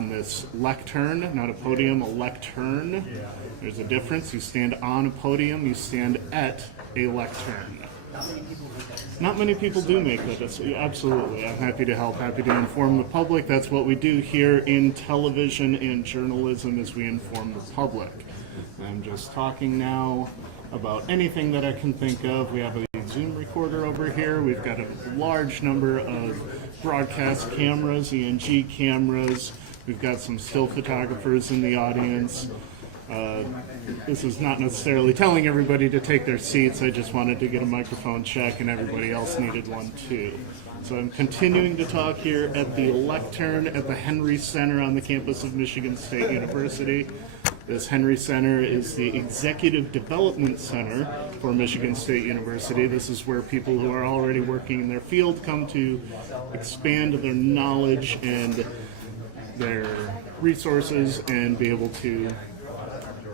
on this lectern, not a podium, a lectern. There's a difference. You stand on a podium, you stand at a lectern. Not many people do make that. Absolutely. I'm happy to help, happy to inform the public. That's what we do here in television and journalism, is we inform the public. I'm just talking now about anything that I can think of. We have a Zoom recorder over here. We've got a large number of broadcast cameras, ENG cameras. We've got some still photographers in the audience. This is not necessarily telling everybody to take their seats. I just wanted to get a microphone check, and everybody else needed one too. So I'm continuing to talk here at the lectern at the Henry Center on the campus of Michigan State University. This Henry Center is the Executive Development Center for Michigan State University. This is where people who are already working in their field come to expand their knowledge and their resources and be able to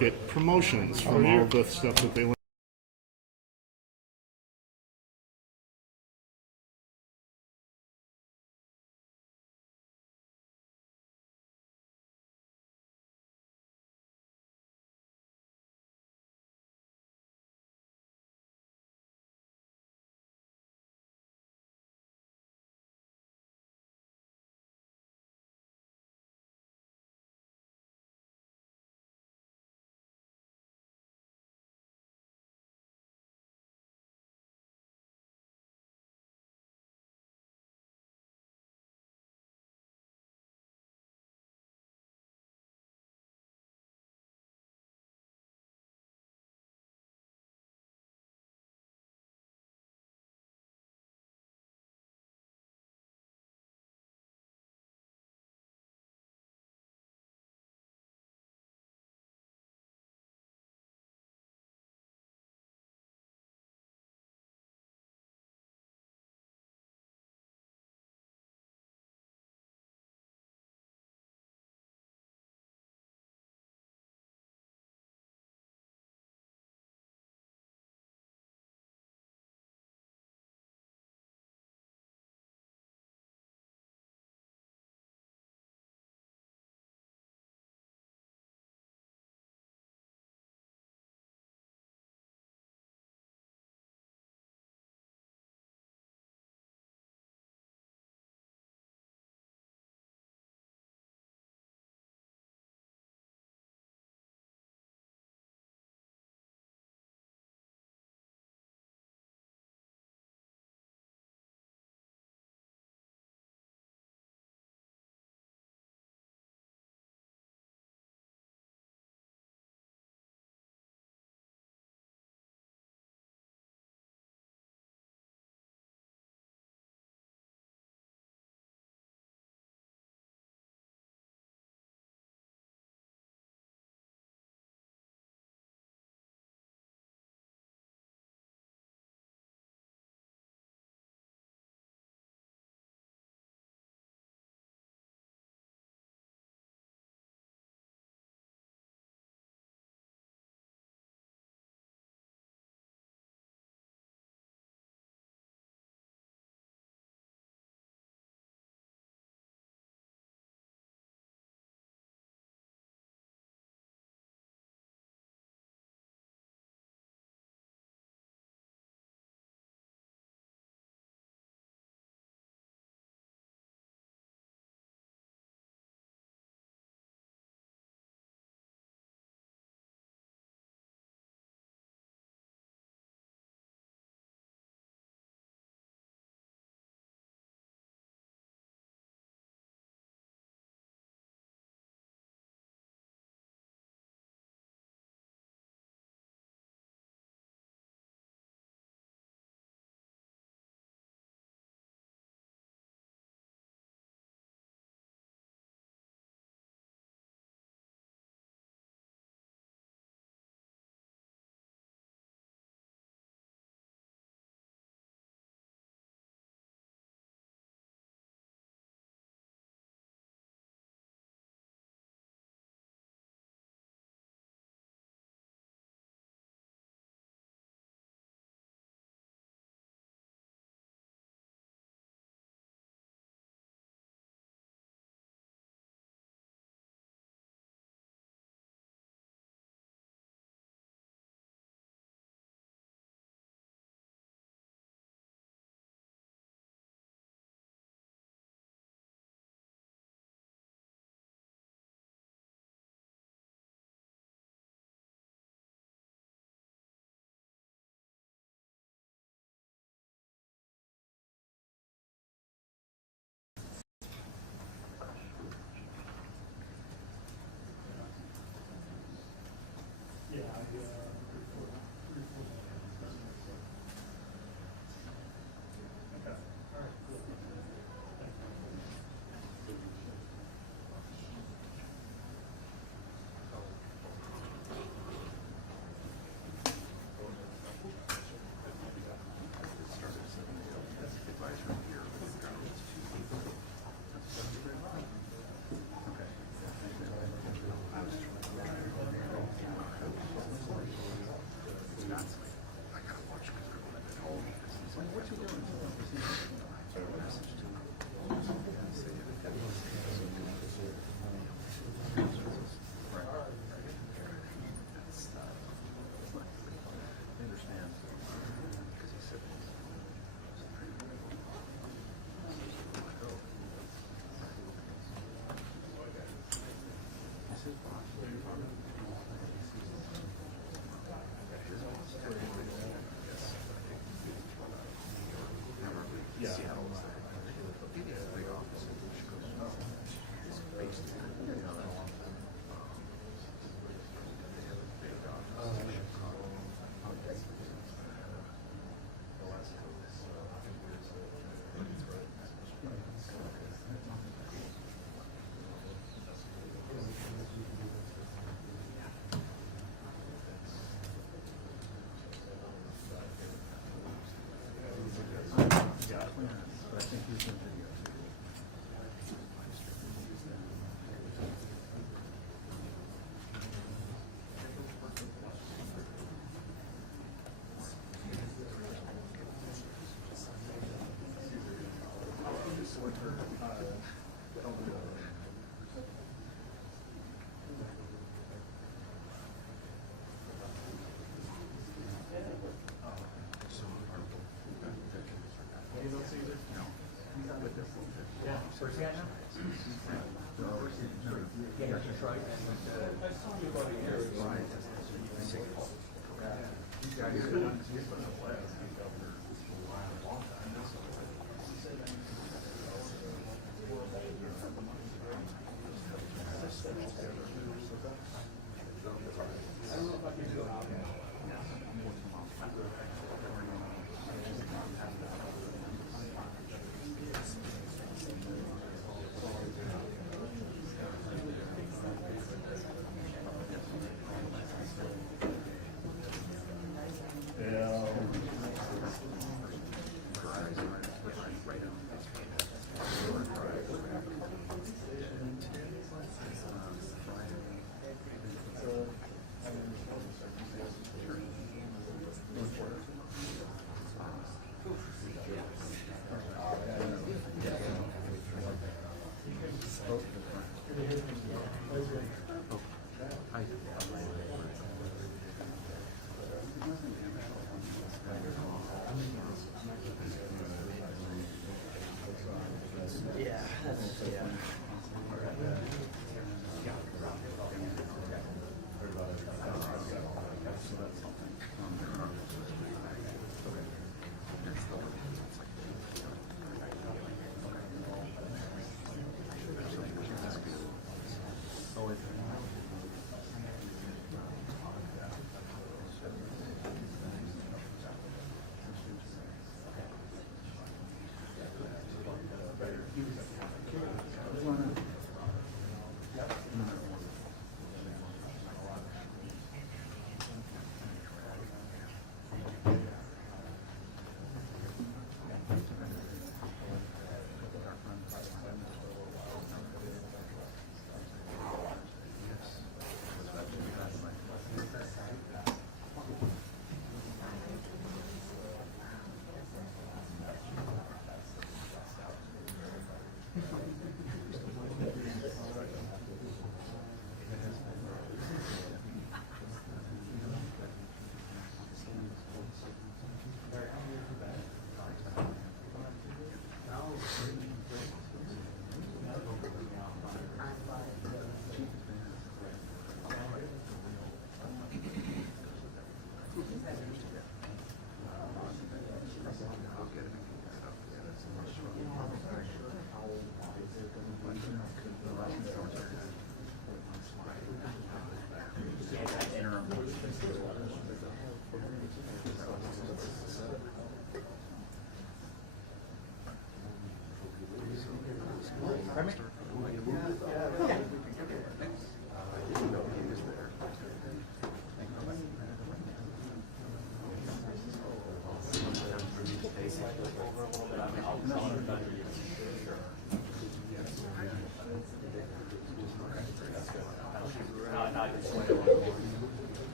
get promotions from all of the stuff that they learn.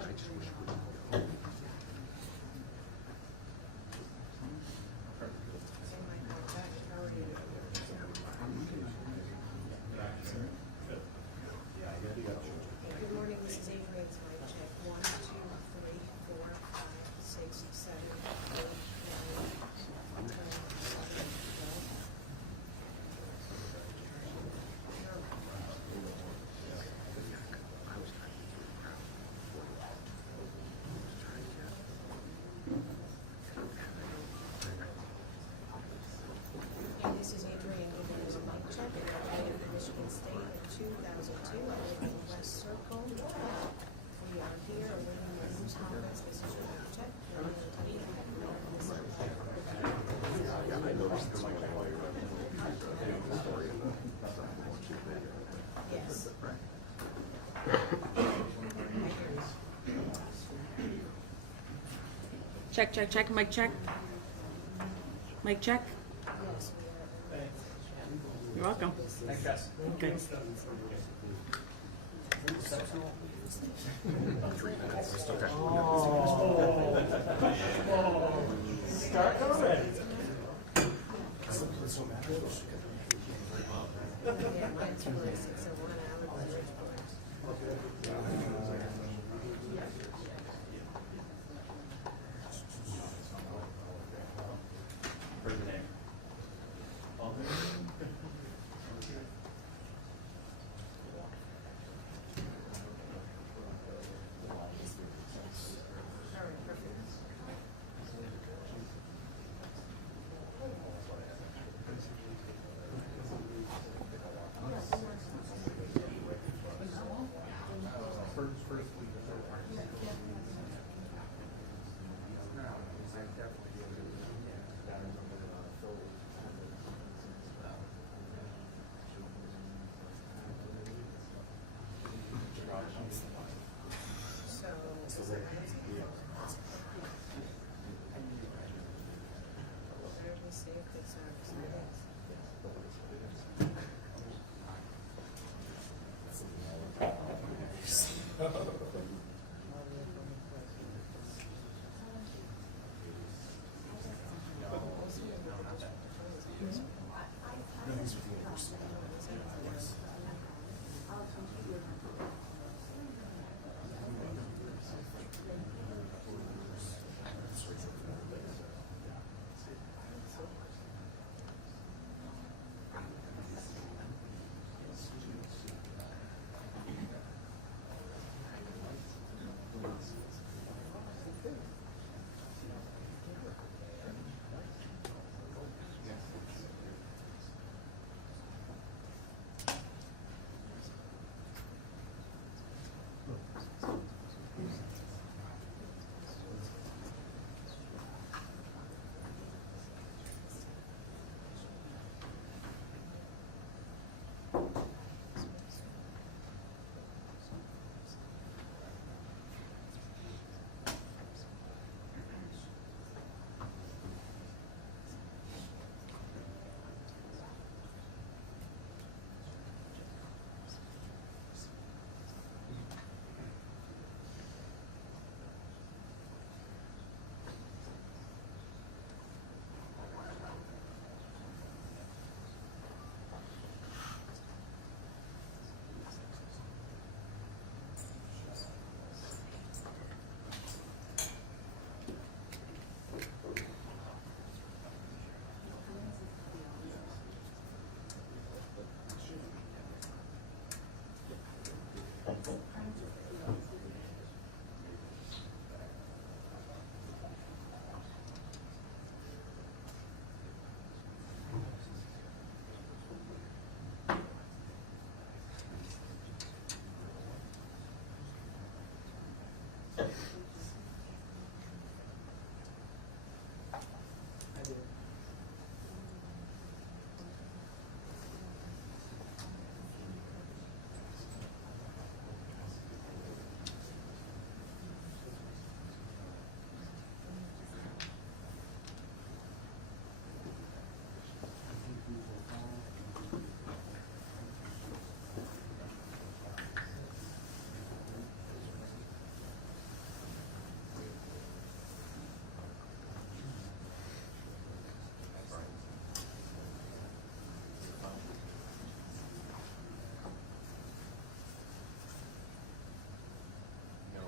I just Check, check, check, mic check. Mic check. You're welcome. Thanks, guys. Okay. Start already. For the name.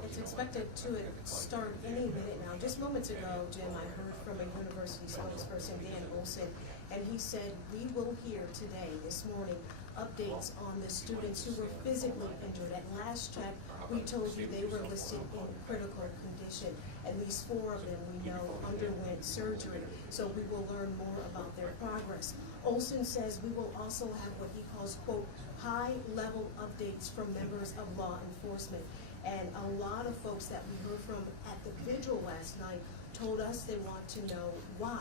It's expected to start any minute now. Just moments ago, Jim, I heard from a university spokesperson, Dan Olson, and he said, we will hear today, this morning, updates on the students who were physically injured. At last check, we told you they were listed in critical condition. At least 4 of them we know underwent surgery, so we will learn more about their progress. Olson says we will also have what he calls, quote, high-level updates from members of law enforcement. And a lot of folks that we heard from at the vigil last night told us they want to know why.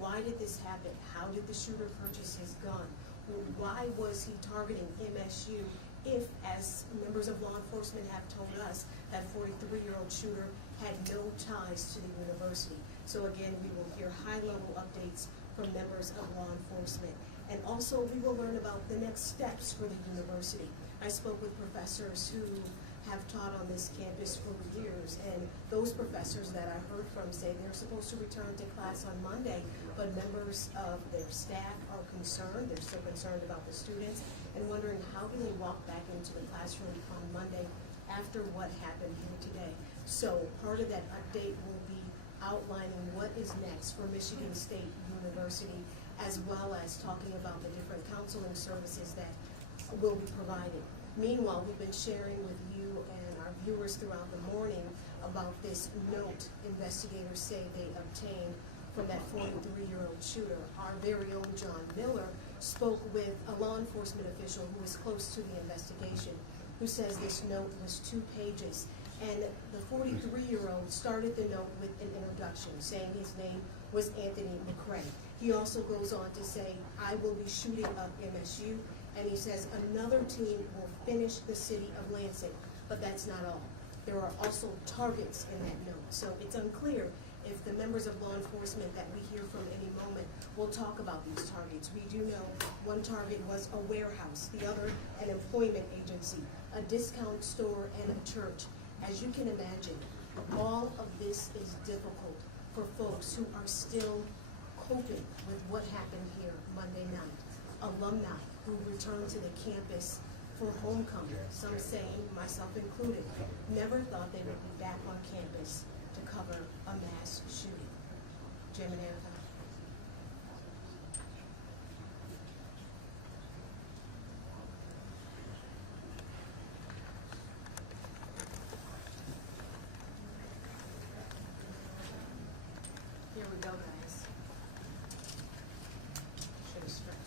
Why did this happen? How did the shooter purchase his gun? Why was he targeting MSU if, as members of law enforcement have told us, that 43-year-old shooter had no ties to the university. So again, we will hear high-level updates from members of law enforcement. And also, we will learn about the next steps for the university. I spoke with professors who have taught on this campus for years, and those professors that I heard from say they're supposed to return to class on Monday, but members of their staff are concerned. They're still concerned about the students and wondering how can they walk back into the classroom on Monday after what happened here today. So part of that update will be outlining what is next for Michigan State University, as well as talking about the different counseling services that will be provided. Meanwhile, we've been sharing with you and our viewers throughout the morning about this note investigators say they obtained from that 43-year-old shooter. Our very own John Miller spoke with a law enforcement official who is close to the investigation, who says this note was 2 pages. And the 43-year-old started the note with an introduction, saying his name was Anthony McCray. He also goes on to say, I will be shooting up MSU, and he says another team will finish the city of Lansing, but that's not all. There are also targets in that note, so it's unclear if the members of law enforcement that we hear from any moment will talk about these targets. We do know one target was a warehouse, the other an employment agency, a discount store, and a church. As you can imagine, all of this is difficult for folks who are still coping with what happened here Monday night. Alumni who returned to the campus for homecoming, some saying, myself included, never thought they would be back on campus to cover a mass shooting. Jim and Erica. Here we go, guys. Should have stretched.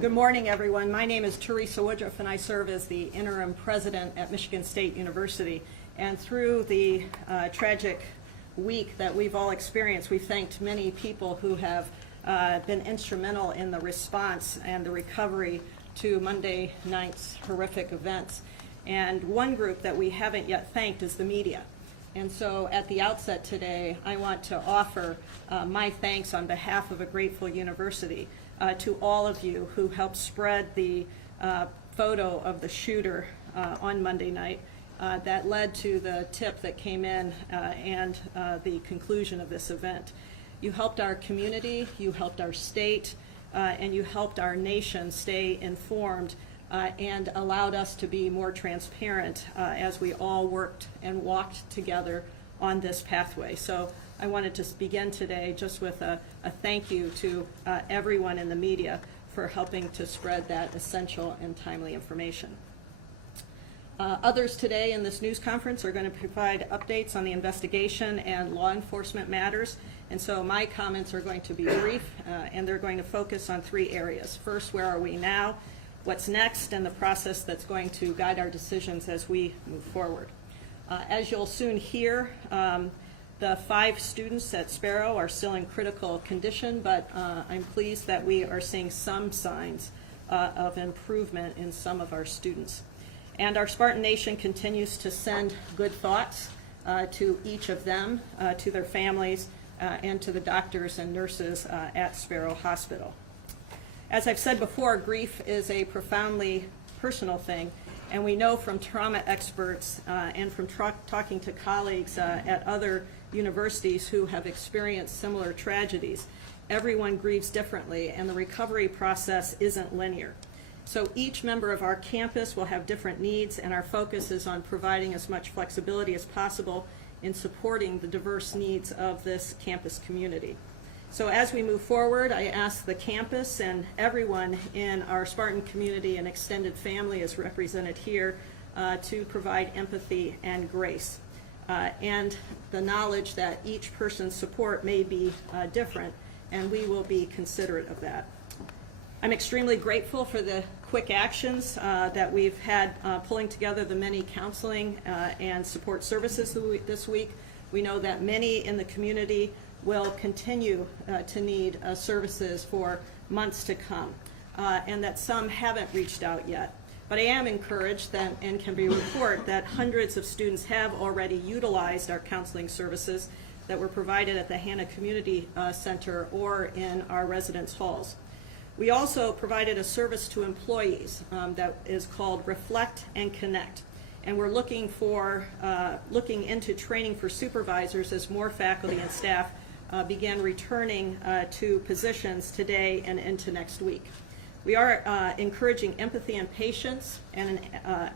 Good morning, everyone. My name is Teresa Woodruff, and I serve as the interim president at Michigan State University. And through the tragic week that we've all experienced, we've thanked many people who have been instrumental in the response and the recovery to Monday night's horrific events. And one group that we haven't yet thanked is the media. And so at the outset today, I want to offer my thanks on behalf of a grateful university to all of you who helped spread the photo of the shooter on Monday night that led to the tip that came in and the conclusion of this event. You helped our community, you helped our state, and you helped our nation stay informed and allowed us to be more transparent as we all worked and walked together on this pathway. So I wanted to begin today just with a thank you to everyone in the media for helping to spread that essential and timely information. Others today in this news conference are going to provide updates on the investigation and law enforcement matters. And so my comments are going to be brief, and they're going to focus on 3 areas. First, where are we now? What's next? And the process that's going to guide our decisions as we move forward. As you'll soon hear, the 5 students at Sparrow are still in critical condition, but I'm pleased that we are seeing some signs of improvement in some of our students. And our Spartan Nation continues to send good thoughts to each of them, to their families, and to the doctors and nurses at Sparrow Hospital. As I've said before, grief is a profoundly personal thing, and we know from trauma experts and from talking to colleagues at other universities who have experienced similar tragedies, everyone grieves differently, and the recovery process isn't linear. So each member of our campus will have different needs, and our focus is on providing as much flexibility as possible in supporting the diverse needs of this campus community. So as we move forward, I ask the campus and everyone in our Spartan community and extended family as represented here to provide empathy and grace. And the knowledge that each person's support may be different, and we will be considerate of that. I'm extremely grateful for the quick actions that we've had pulling together the many counseling and support services this week. We know that many in the community will continue to need services for months to come, and that some haven't reached out yet. But I am encouraged that, and can report that hundreds of students have already utilized our counseling services that were provided at the Hannah Community Center or in our residence halls. We also provided a service to employees that is called Reflect and Connect. And we're looking into training for supervisors as more faculty and staff begin returning to positions today and into next week. We are encouraging empathy and patience and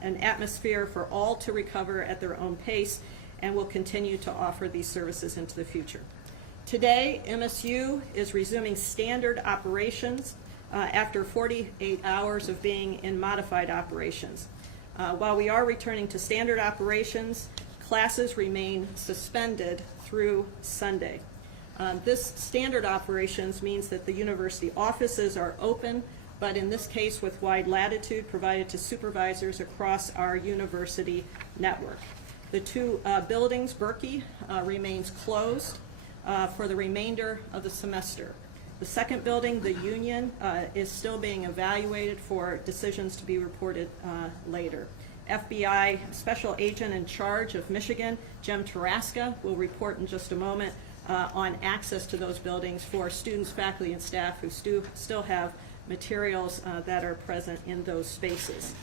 an atmosphere for all to recover at their own pace, and will continue to offer these services into the future. Today, MSU is resuming standard operations after 48 hours of being in modified operations. While we are returning to standard operations, classes remain suspended through Sunday. This standard operations means that the university offices are open, but in this case with wide latitude provided to supervisors across our university network. The two buildings, Berkey, remains closed for the remainder of the semester. The second building, the Union, is still being evaluated for decisions to be reported later. FBI Special Agent in charge of Michigan, Jem Taraska, will report in just a moment on access to those buildings for students, faculty, and staff who still have materials that are present in those spaces.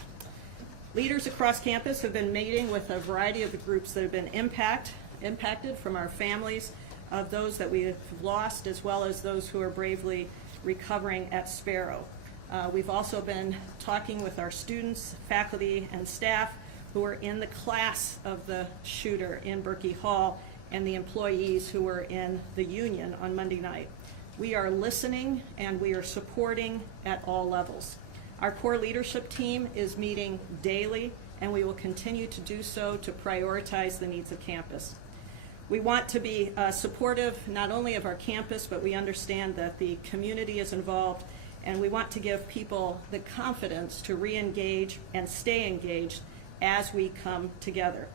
Leaders across campus have been meeting with a variety of the groups that have been impacted, from our families of those that we have lost, as well as those who are bravely recovering at Sparrow. We've also been talking with our students, faculty, and staff who were in the class of the shooter in Berkey Hall, and the employees who were in the Union on Monday night. We are listening and we are supporting at all levels. Our core leadership team is meeting daily, and we will continue to do so to prioritize the needs of campus. We want to be supportive not only of our campus, but we understand that the community is involved, and we want to give people the confidence to re-engage and stay engaged as we come together.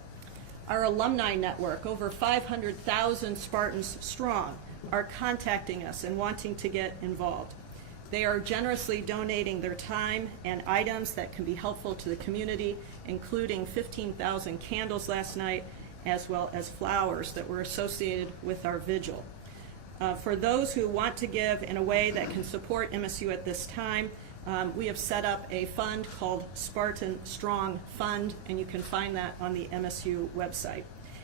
Our alumni network, over 500,000 Spartans strong, are contacting us and wanting to get involved. They are generously donating their time and items that can be helpful to the community, including 15,000 candles last night, as well as flowers that were associated with our vigil. For those who want to give in a way that can support MSU at this time, we have set up a fund called Spartan Strong Fund, and you can find that on the MSU website.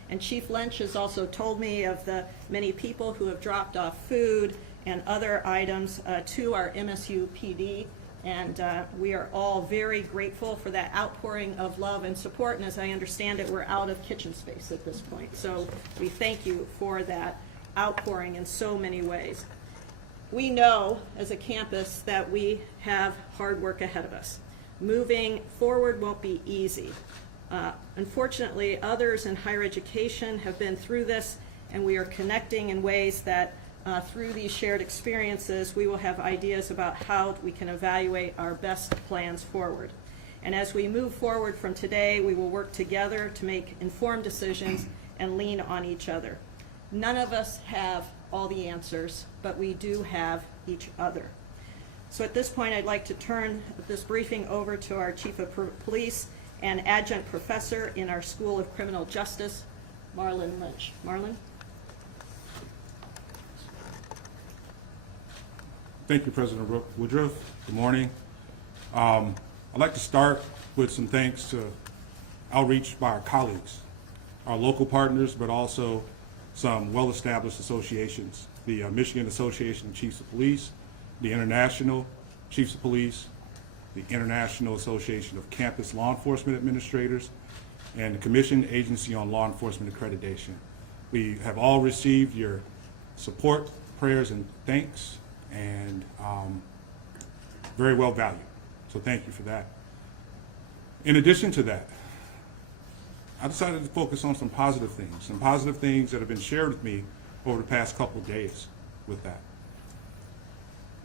And Chief Lynch has also told me of the many people who have dropped off food and other items to our MSU PD, and we are all very grateful for that outpouring of love and support, and as I understand it, we're out of kitchen space at this point. So we thank you for that outpouring in so many ways. We know as a campus that we have hard work ahead of us. Moving forward won't be easy. Unfortunately, others in higher education have been through this, and we are connecting in ways that through these shared experiences, we will have ideas about how we can evaluate our best plans forward. And as we move forward from today, we will work together to make informed decisions and lean on each other. None of us have all the answers, but we do have each other. So at this point, I'd like to turn this briefing over to our Chief of Police and Adjunct Professor in our School of Criminal Justice, Marlon Lynch. Marlon? Thank you, President Woodruff. Good morning. I'd like to start with some thanks to outreach by our colleagues, our local partners, but also some well-established associations, the Michigan Association of Chiefs of Police, the International Chiefs of Police, the International Association of Campus Law Enforcement Administrators, and the Commission Agency on Law Enforcement Accreditation. We have all received your support prayers and thanks, and very well valued. So thank you for that. In addition to that, I decided to focus on some positive things that have been shared with me over the past couple of days with that.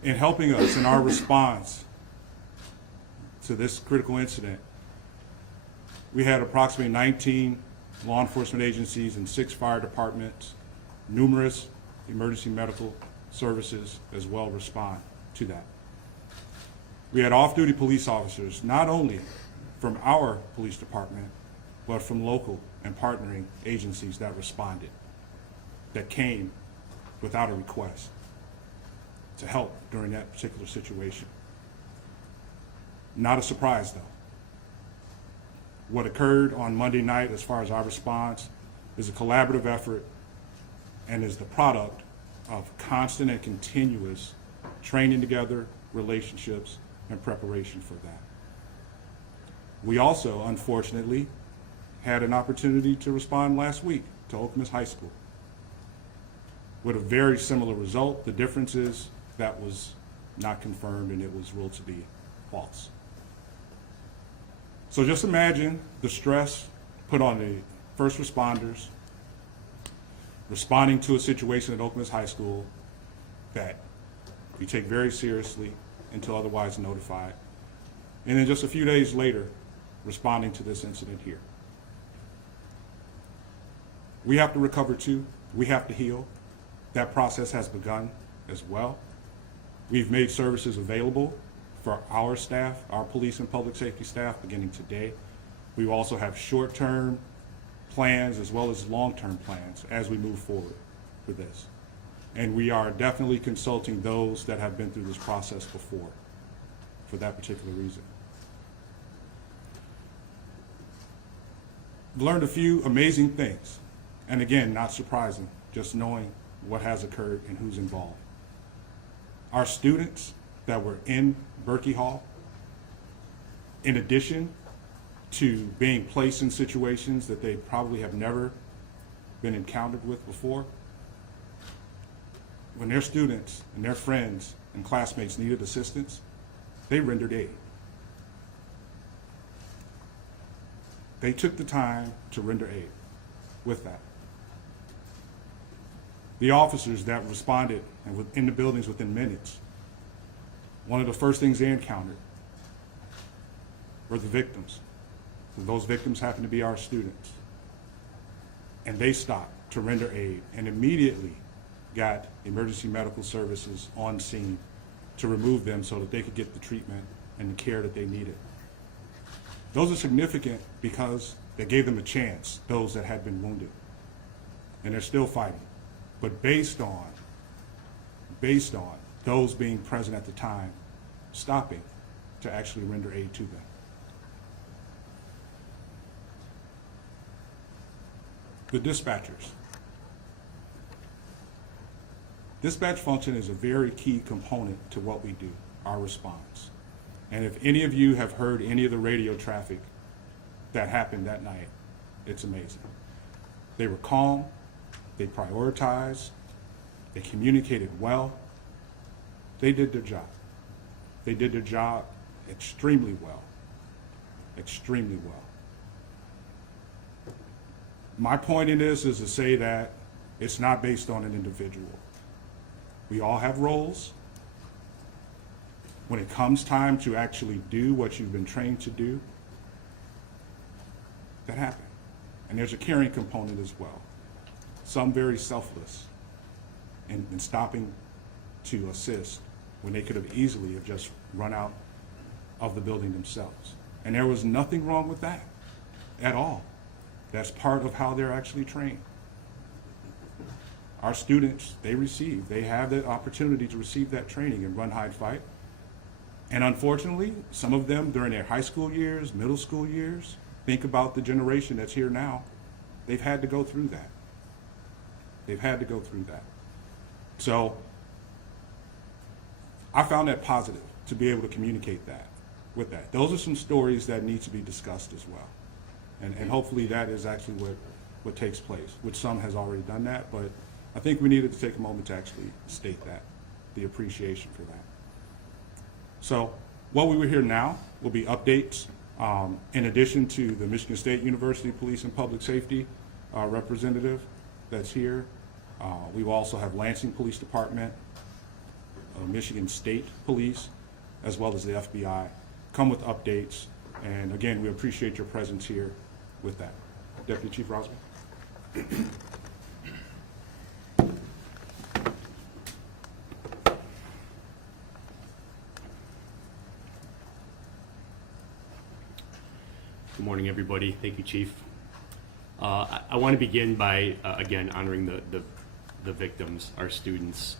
In helping us in our response to this critical incident, we had approximately 19 law enforcement agencies and 6 fire departments, numerous emergency medical services as well respond to that. We had off-duty police officers, not only from our police department, but from local and partnering agencies that responded, that came without a request to help during that particular situation. Not a surprise, though. What occurred on Monday night as far as our response is a collaborative effort and is the product of constant and continuous training together, relationships, and preparation for that. We also, unfortunately, had an opportunity to respond last week to Okemos High School with a very similar result. The difference is that was not confirmed and it was ruled to be false. So just imagine the stress put on the first responders responding to a situation at Okemos High School that we take very seriously until otherwise notified. And then just a few days later, responding to this incident here. We have to recover too. We have to heal. That process has begun as well. We've made services available for our staff, our police and public safety staff, beginning today. We also have short-term plans as well as long-term plans as we move forward with this. And we are definitely consulting those that have been through this process before for that particular reason. Learned a few amazing things. And again, not surprising, just knowing what has occurred and who's involved. Our students that were in Berkey Hall, in addition to being placed in situations that they probably have never been encountered with before, when their students and their friends and classmates needed assistance, they rendered aid. They took the time to render aid with that. The officers that responded and were in the buildings within minutes, one of the first things they encountered were the victims. And those victims happened to be our students. And they stopped to render aid and immediately got emergency medical services on scene to remove them so that they could get the treatment and the care that they needed. Those are significant because they gave them a chance, those that had been wounded. And they're still fighting. But based on those being present at the time, stopping to actually render aid to them. The dispatchers. Dispatch function is a very key component to what we do, our response. And if any of you have heard any of the radio traffic that happened that night, it's amazing. They were calm, they prioritized, they communicated well, they did their job. They did their job extremely well, extremely well. My point in this is to say that it's not based on an individual. We all have roles. When it comes time to actually do what you've been trained to do, that happened. And there's a caring component as well. Some very selfless in stopping to assist when they could have easily have just run out of the building themselves. And there was nothing wrong with that at all. That's part of how they're actually trained. Our students, they have the opportunity to receive that training and run, hide, fight. And unfortunately, some of them during their high school years, middle school years, think about the generation that's here now, they've had to go through that. They've had to go through that. So I found that positive to be able to communicate that with that. Those are some stories that need to be discussed as well. And hopefully that is actually what takes place, which some has already done that, but I think we needed to take a moment to actually state that, the appreciation for that. So what we will hear now will be updates. In addition to the Michigan State University Police and Public Safety representative that's here, we will also have Lansing Police Department, Michigan State Police, as well as the FBI come with updates. And again, we appreciate your presence here with that. Deputy Chief Rosman. Good morning, everybody. Thank you, Chief. I want to begin by, again, honoring the victims, our students.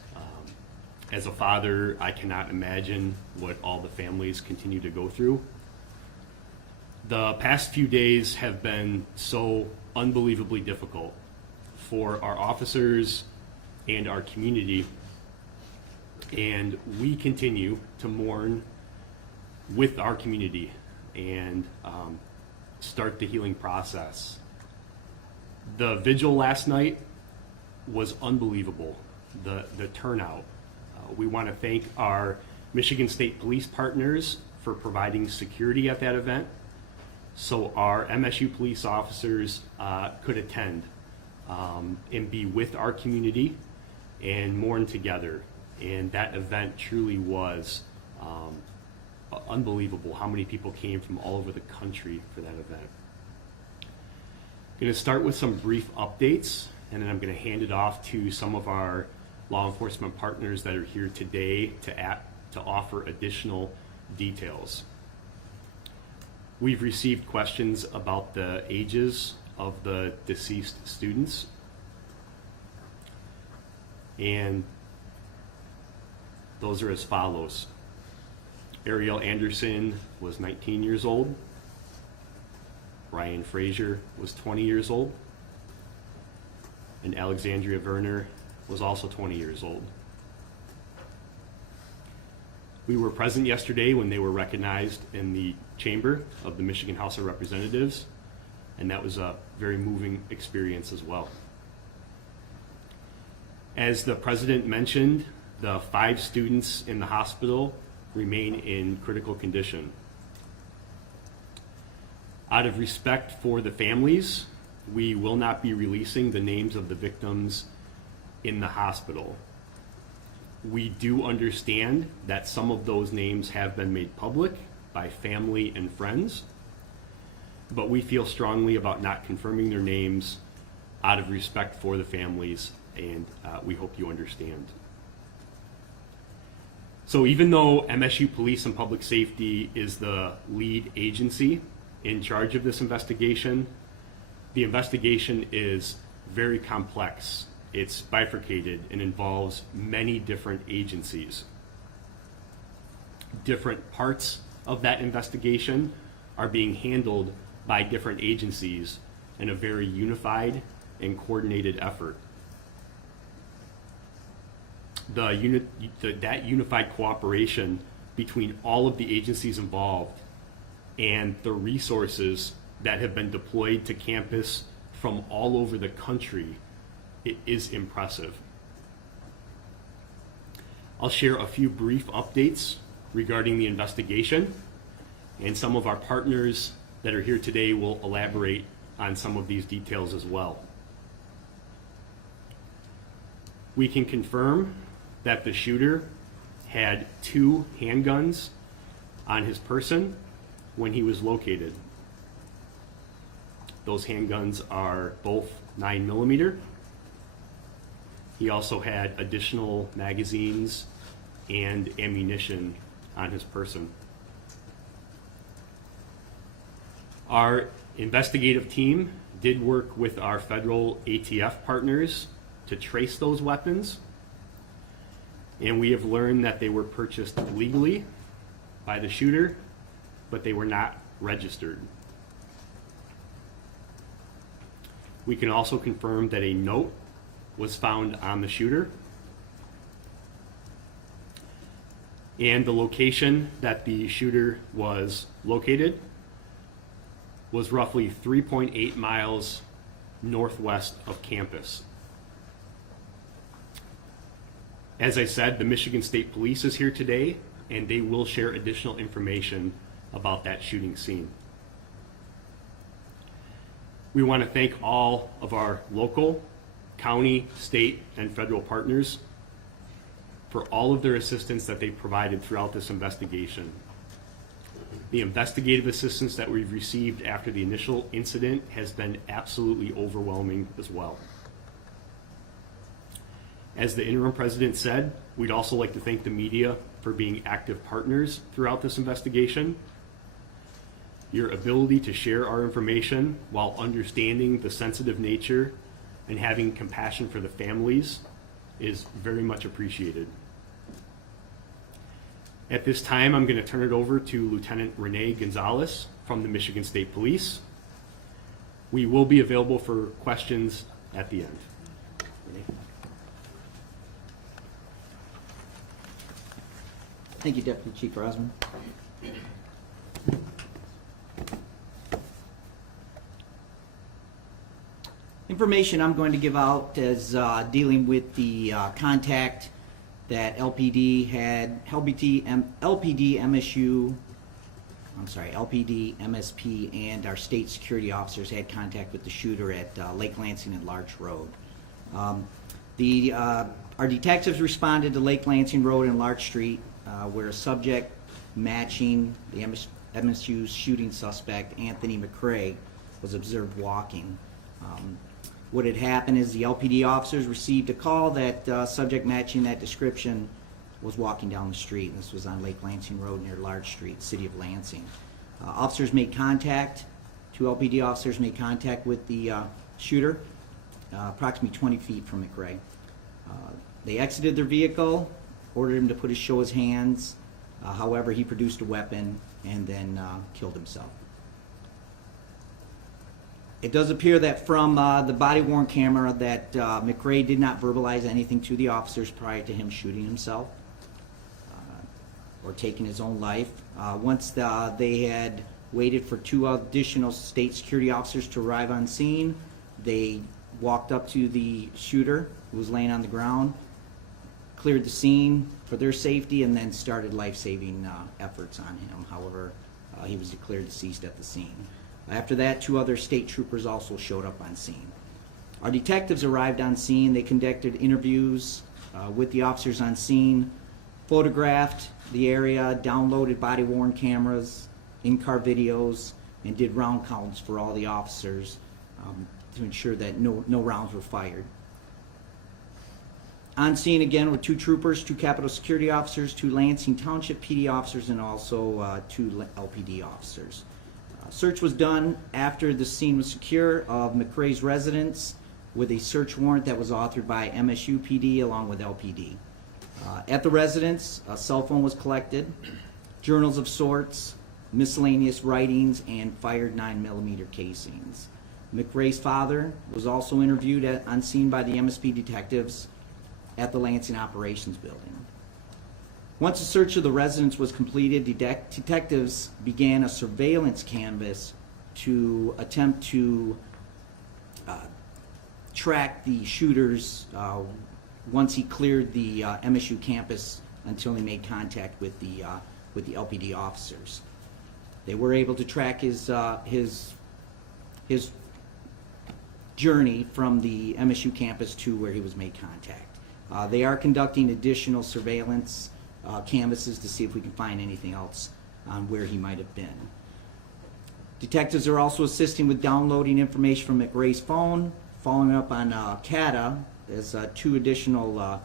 As a father, I cannot imagine what all the families continue to go through. The past few days have been so unbelievably difficult for our officers and our community, and we continue to mourn with our community and start the healing process. The vigil last night was unbelievable, the turnout. We want to thank our Michigan State Police partners for providing security at that event, so our MSU police officers could attend and be with our community and mourn together. And that event truly was unbelievable how many people came from all over the country for that event. I'm going to start with some brief updates, and then I'm going to hand it off to some of our law enforcement partners that are here today to offer additional details. We've received questions about the ages of the deceased students, and those are as follows. Ariel Anderson was 19 years old. Ryan Frazier was 20 years old. And Alexandria Werner was also 20 years old. We were present yesterday when they were recognized in the chamber of the Michigan House of Representatives, and that was a very moving experience as well. As the president mentioned, the 5 students in the hospital remain in critical condition. Out of respect for the families, we will not be releasing the names of the victims in the hospital. We do understand that some of those names have been made public by family and friends, but we feel strongly about not confirming their names out of respect for the families, and we hope you understand. So even though MSU Police and Public Safety is the lead agency in charge of this investigation, the investigation is very complex. It's bifurcated and involves many different agencies. Different parts of that investigation are being handled by different agencies in a very unified and coordinated effort. That unified cooperation between all of the agencies involved and the resources that have been deployed to campus from all over the country, it is impressive. I'll share a few brief updates regarding the investigation, and some of our partners that are here today will elaborate on some of these details as well. We can confirm that the shooter had 2 handguns on his person when he was located. Those handguns are both 9mm. He also had additional magazines and ammunition on his person. Our investigative team did work with our federal ATF partners to trace those weapons, and we have learned that they were purchased legally by the shooter, but they were not registered. We can also confirm that a note was found on the shooter, and the location that the shooter was located was roughly 3.8 miles northwest of campus. As I said, the Michigan State Police is here today, and they will share additional information about that shooting scene. We want to thank all of our local, county, state, and federal partners for all of their assistance that they provided throughout this investigation. The investigative assistance that we've received after the initial incident has been absolutely overwhelming as well. As the interim president said, we'd also like to thank the media for being active partners throughout this investigation. Your ability to share our information while understanding the sensitive nature and having compassion for the families is very much appreciated. At this time, I'm going to turn it over to Lieutenant Renee Gonzalez from the Michigan State Police. We will be available for questions at the end. Renee? Thank you, Deputy Chief Rosman. Information I'm going to give out is dealing with the contact that LPD, MSP, and our state security officers had contact with the shooter at Lake Lansing and Larch Road. Our detectives responded to Lake Lansing Road and Larch Street, where a subject matching the MSU's shooting suspect, Anthony McCray, was observed walking. What had happened is the LPD officers received a call that subject matching that description was walking down the street. This was on Lake Lansing Road near Larch Street, city of Lansing. Officers made contact, two LPD officers made contact with the shooter, approximately 20 feet from McCray. They exited their vehicle, ordered him to show his hands. However, he produced a weapon and then killed himself. It does appear that from the body-worn camera that McCray did not verbalize anything to the officers prior to him shooting himself or taking his own life. Once they had waited for two additional state security officers to arrive on scene, they walked up to the shooter who was laying on the ground, cleared the scene for their safety, and then started life-saving efforts on him. However, he was declared deceased at the scene. After that, two other state troopers also showed up on scene. Our detectives arrived on scene. They conducted interviews with the officers on scene, photographed the area, downloaded body-worn cameras, in-car videos, and did round counts for all the officers to ensure that no rounds were fired. On scene again were two troopers, two Capitol Security officers, two Lansing Township PD officers, and also two LPD officers. Search was done after the scene was secure of McCray's residence with a search warrant that was authored by MSU PD along with LPD. At the residence, a cell phone was collected, journals of sorts, miscellaneous writings, and fired 9mm casings. McCray's father was also interviewed on scene by the MSP detectives at the Lansing Operations Building. Once a search of the residence was completed, detectives began a surveillance canvass to attempt to track the shooters once he cleared the MSU campus until he made contact with the LPD officers. They were able to track his journey from the MSU campus to where he was made contact. They are conducting additional surveillance canvases to see if we can find anything else on where he might have been. Detectives are also assisting with downloading information from McRay's phone, following up on CATA, as two additional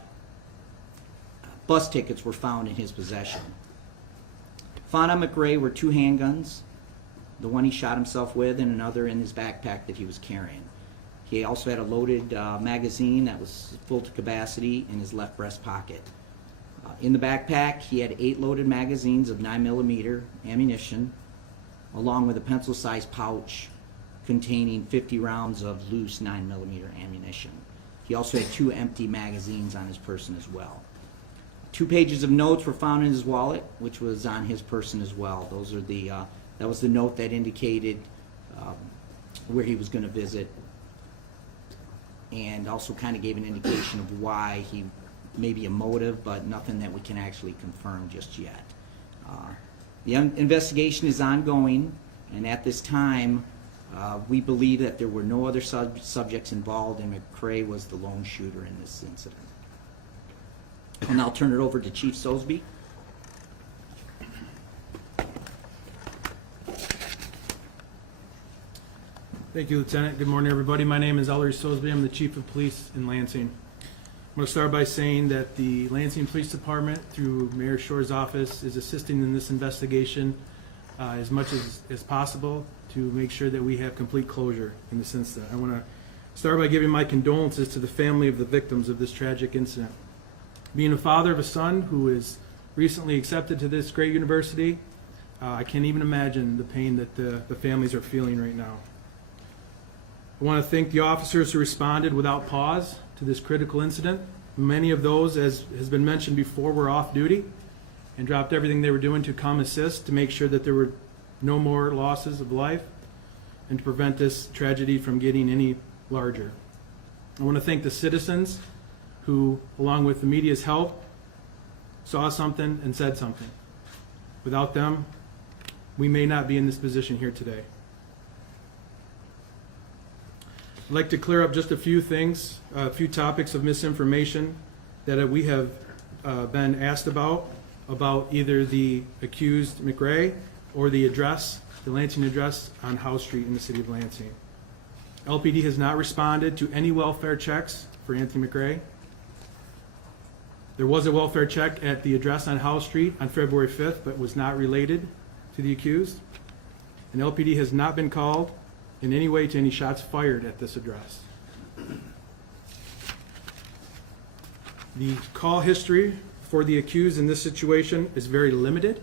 bus tickets were found in his possession. Found on McRae were two handguns, the one he shot himself with and another in his backpack that he was carrying. He also had a loaded magazine that was full to capacity in his left breast pocket. In the backpack, he had 8 loaded magazines of 9mm ammunition, along with a pencil-sized pouch containing 50 rounds of loose 9mm ammunition. He also had 2 empty magazines on his person as well. 2 pages of notes were found in his wallet, which was on his person as well. Those are that was the note that indicated where he was going to visit, and also kind of gave an indication of why he maybe a motive, but nothing that we can actually confirm just yet. The investigation is ongoing, and at this time, we believe that there were no other subjects involved, and McCray was the lone shooter in this incident. I'll now turn it over to Chief Sosebee. Thank you, Lieutenant. Good morning, everybody. My name is Ellery Sosebee. I'm the Chief of Police in Lansing. I'm going to start by saying that the Lansing Police Department, through Mayor Shore's office, is assisting in this investigation as much as possible to make sure that we have complete closure in this incident. I want to start by giving my condolences to the family of the victims of this tragic incident. Being a father of a son who is recently accepted to this great university, I can't even imagine the pain that the families are feeling right now. I want to thank the officers who responded without pause to this critical incident. Many of those, as has been mentioned before, were off duty and dropped everything they were doing to come assist to make sure that there were no more losses of life and to prevent this tragedy from getting any larger. I want to thank the citizens who, along with the media's help, saw something and said something. Without them, we may not be in this position here today. I'd like to clear up just a few things, a few topics of misinformation that we have been asked about either the accused McRae or the address, the Lansing address on House Street in the city of Lansing. LPD has not responded to any welfare checks for Anthony McRae. There was a welfare check at the address on House Street on February 5th, but was not related to the accused. And LPD has not been called in any way to any shots fired at this address. The call history for the accused in this situation is very limited,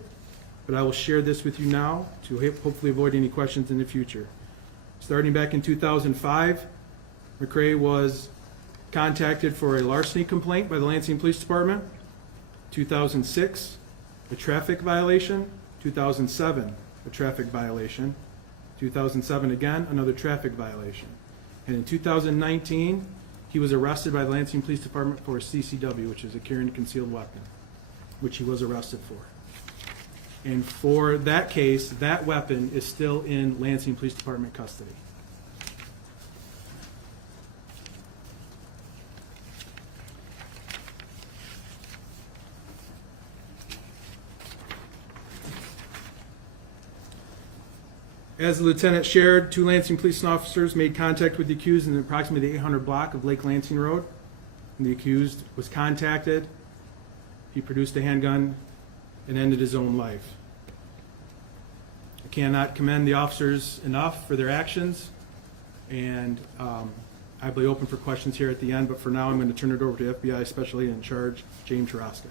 but I will share this with you now to hopefully avoid any questions in the future. Starting back in 2005, McRae was contacted for a larceny complaint by the Lansing Police Department. 2006, a traffic violation. 2007, a traffic violation. 2007 again, another traffic violation. And in 2019, he was arrested by the Lansing Police Department for a CCW, which is a carrying a concealed weapon, which he was arrested for. And for that case, that weapon is still in Lansing Police Department custody. As the lieutenant shared, 2 Lansing police officers made contact with the accused in approximately the 800 block of Lake Lansing Road. And the accused was contacted. He produced a handgun and ended his own life. I cannot commend the officers enough for their actions, and I'll be open for questions here at the end, but for now I'm going to turn it over to FBI Special Agent in Charge, James Tarasca.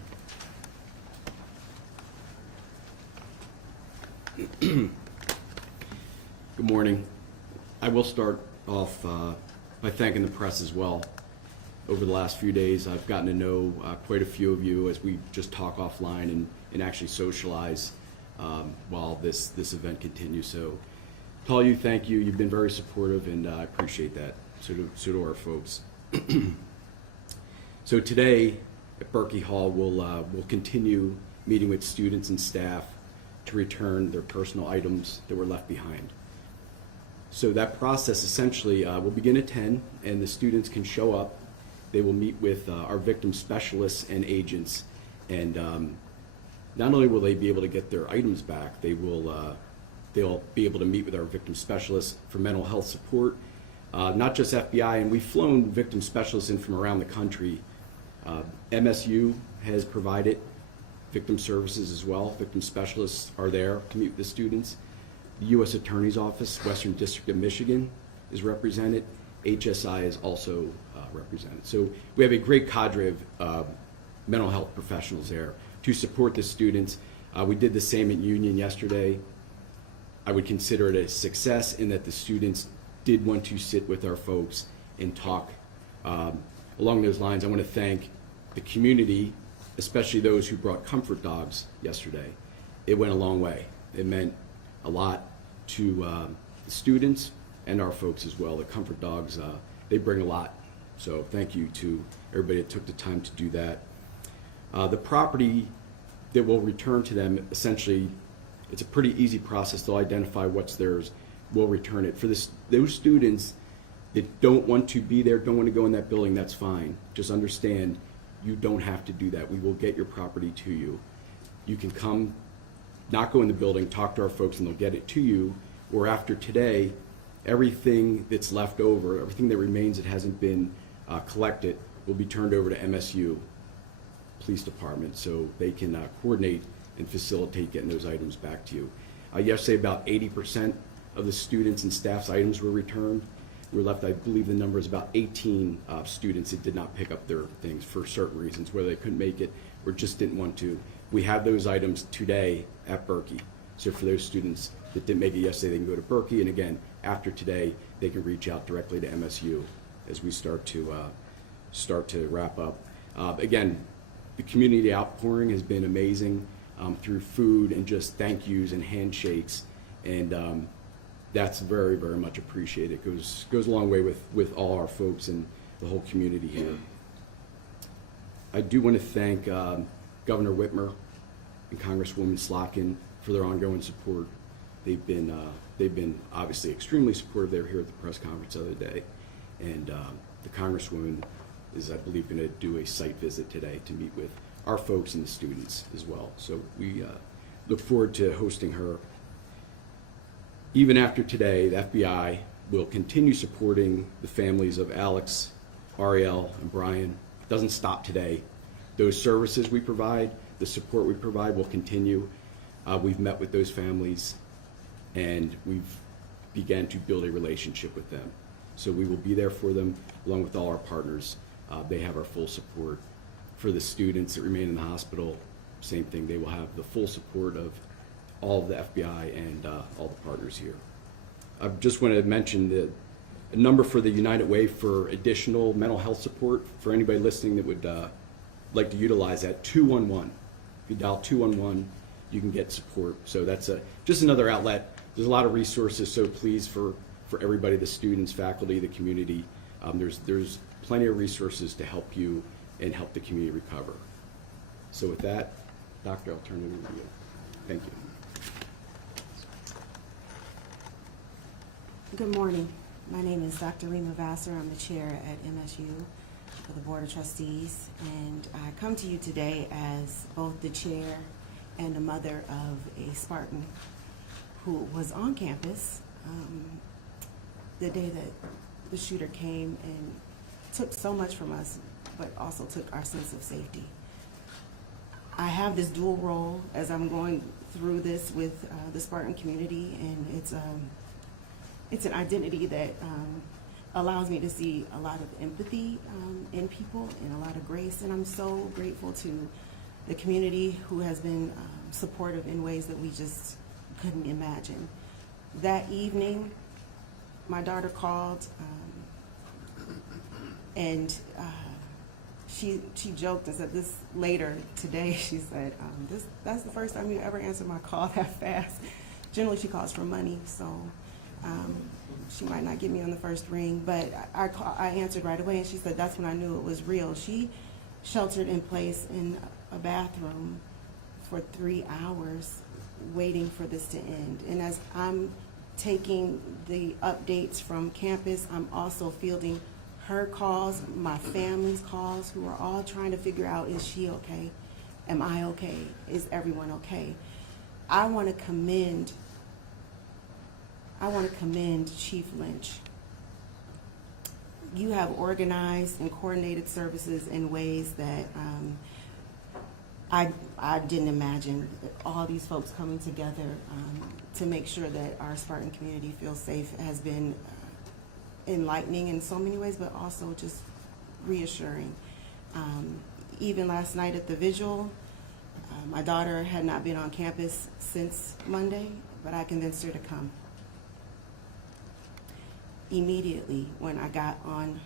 Good morning. I will start off by thanking the press as well. Over the last few days, I've gotten to know quite a few of you as we just talk offline and actually socialize while this event continues. So to all you, thank you. You've been very supportive, and I appreciate that. So do our folks. So today at Berkey Hall, we'll continue meeting with students and staff to return their personal items that were left behind. So that process essentially will begin at 10, and the students can show up. They will meet with our victim specialists and agents, and not only will they be able to get their items back, they'll be able to meet with our victim specialists for mental health support, not just FBI, and we've flown victim specialists in from around the country. MSU has provided victim services as well. Victim specialists are there to meet with the students. The U.S. Attorney's Office, Western District of Michigan, is represented. HSI is also represented. So we have a great cadre of mental health professionals there to support the students. We did the same at Union yesterday. I would consider it a success in that the students did want to sit with our folks and talk. Along those lines, I want to thank the community, especially those who brought comfort dogs yesterday. It went a long way. It meant a lot to the students and our folks as well. The comfort dogs, they bring a lot. So thank you to everybody that took the time to do that. The property that will return to them, essentially, it's a pretty easy process. They'll identify what's theirs, we'll return it. For those students that don't want to be there, don't want to go in that building, that's fine. Just understand, you don't have to do that. We will get your property to you. You can come, not go in the building, talk to our folks, and they'll get it to you. Or after today, everything that's left over, everything that remains that hasn't been collected, will be turned over to MSU Police Department so they can coordinate and facilitate getting those items back to you. Yesterday, about 80% of the students and staff's items were returned. We were left, I believe the number is about 18 students that did not pick up their things for certain reasons, whether they couldn't make it or just didn't want to. We have those items today at Berkey. So for those students that didn't make it yesterday, they can go to Berkey, and again, after today, they can reach out directly to MSU as we start to wrap up. Again, the community outpouring has been amazing through food and just thank yous and handshakes, and that's very, very much appreciated. It goes a long way with all our folks and the whole community here. I do want to thank Governor Whitmer and Congresswoman Slotkin for their ongoing support. They've been obviously extremely supportive. They were here at the press conference the other day, and the Congresswoman is, I believe, going to do a site visit today to meet with our folks and the students as well. So we look forward to hosting her. Even after today, the FBI will continue supporting the families of Alex, Ariel, and Brian. It doesn't stop today. Those services we provide, the support we provide will continue. We've met with those families, and we've began to build a relationship with them. So we will be there for them, along with all our partners. They have our full support. For the students that remain in the hospital, same thing. They will have the full support of all of the FBI and all the partners here. I just want to mention the a number for the United Way for additional mental health support for anybody listening that would like to utilize that. 211. If you dial 211, you can get support. So that's just another outlet. There's a lot of resources, so please, for everybody, the students, faculty, the community, there's plenty of resources to help you and help the community recover. So with that, Doctor, I'll turn it over to you. Thank you. Good morning. My name is Dr. Rima Vassar. I'm the chair at MSU for the Board of Trustees, and I come to you today as both the chair and the mother of a Spartan who was on campus the day that the shooter came and took so much from us, but also took our sense of safety. I have this dual role as I'm going through this with the Spartan community, and it's an identity that allows me to see a lot of empathy in people and a lot of grace, and I'm so grateful to the community who has been supportive in ways that we just couldn't imagine. That evening, my daughter called and she joked and said this later today. She said, that's the first time you ever answered my call that fast. Generally, she calls for money, so she might not get me on the first ring, but I answered right away, and she said that's when I knew it was real. She sheltered in place in a bathroom for 3 hours waiting for this to end. And as I'm taking the updates from campus, I'm also fielding her calls, my family's calls, who are all trying to figure out, is she okay? Am I okay? Is everyone okay? I want to commend Chief Lynch. You have organized and coordinated services in ways that I didn't imagine. All these folks coming together to make sure that our Spartan community feels safe has been enlightening in so many ways, but also just reassuring. Even last night at the vigil, my daughter had not been on campus since Monday, but I convinced her to come. Immediately when I got on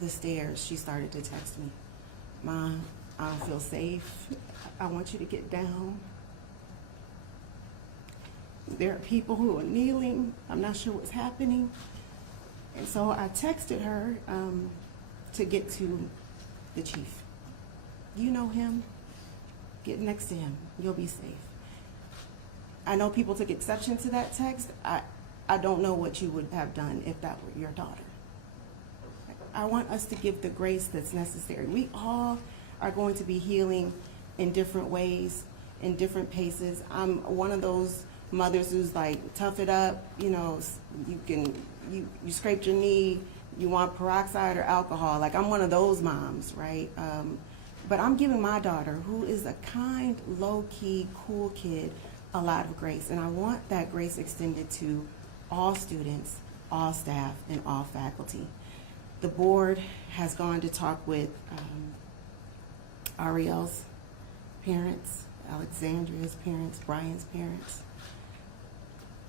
the stairs, she started to text me, "Mom, I don't feel safe. I want you to get down. There are people who are kneeling. I'm not sure what's happening." And so I texted her to get to the chief. you know him, get next to him. You'll be safe. I know people took exception to that text. I don't know what you would have done if that were your daughter. I want us to give the grace that's necessary. We all are going to be healing in different ways, in different paces. I'm one of those mothers who's like, tough it up, you know, you scraped your knee, you want peroxide or alcohol. Like, I'm one of those moms, right? But I'm giving my daughter, who is a kind, low-key, cool kid, a lot of grace. And I want that grace extended to all students, all staff, and all faculty. The board has gone to talk with Ariel's parents, Alexandria's parents, Brian's parents.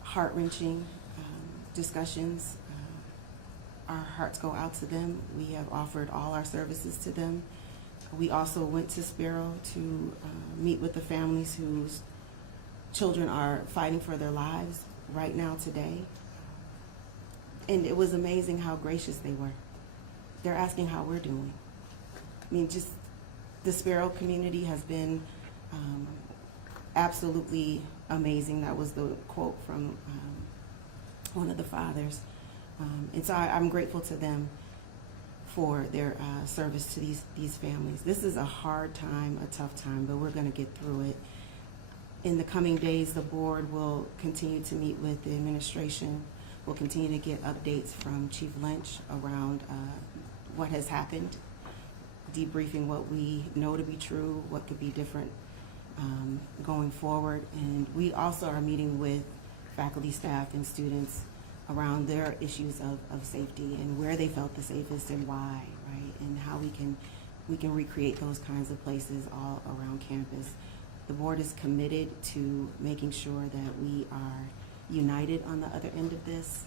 Heart-wrenching discussions. Our hearts go out to them. We have offered all our services to them. We also went to Sparrow to meet with the families whose children are fighting for their lives right now today. And it was amazing how gracious they were. They're asking how we're doing. I mean, just the Sparrow community has been absolutely amazing. That was the quote from one of the fathers. And so I'm grateful to them for their service to these families. This is a hard time, a tough time, but we're going to get through it. In the coming days, the board will continue to meet with the administration. We'll continue to get updates from Chief Lynch around what has happened, debriefing what we know to be true, what could be different going forward. And we also are meeting with faculty, staff, and students around their issues of safety and where they felt the safest and why, right? And how we can recreate those kinds of places all around campus. The board is committed to making sure that we are united on the other end of this,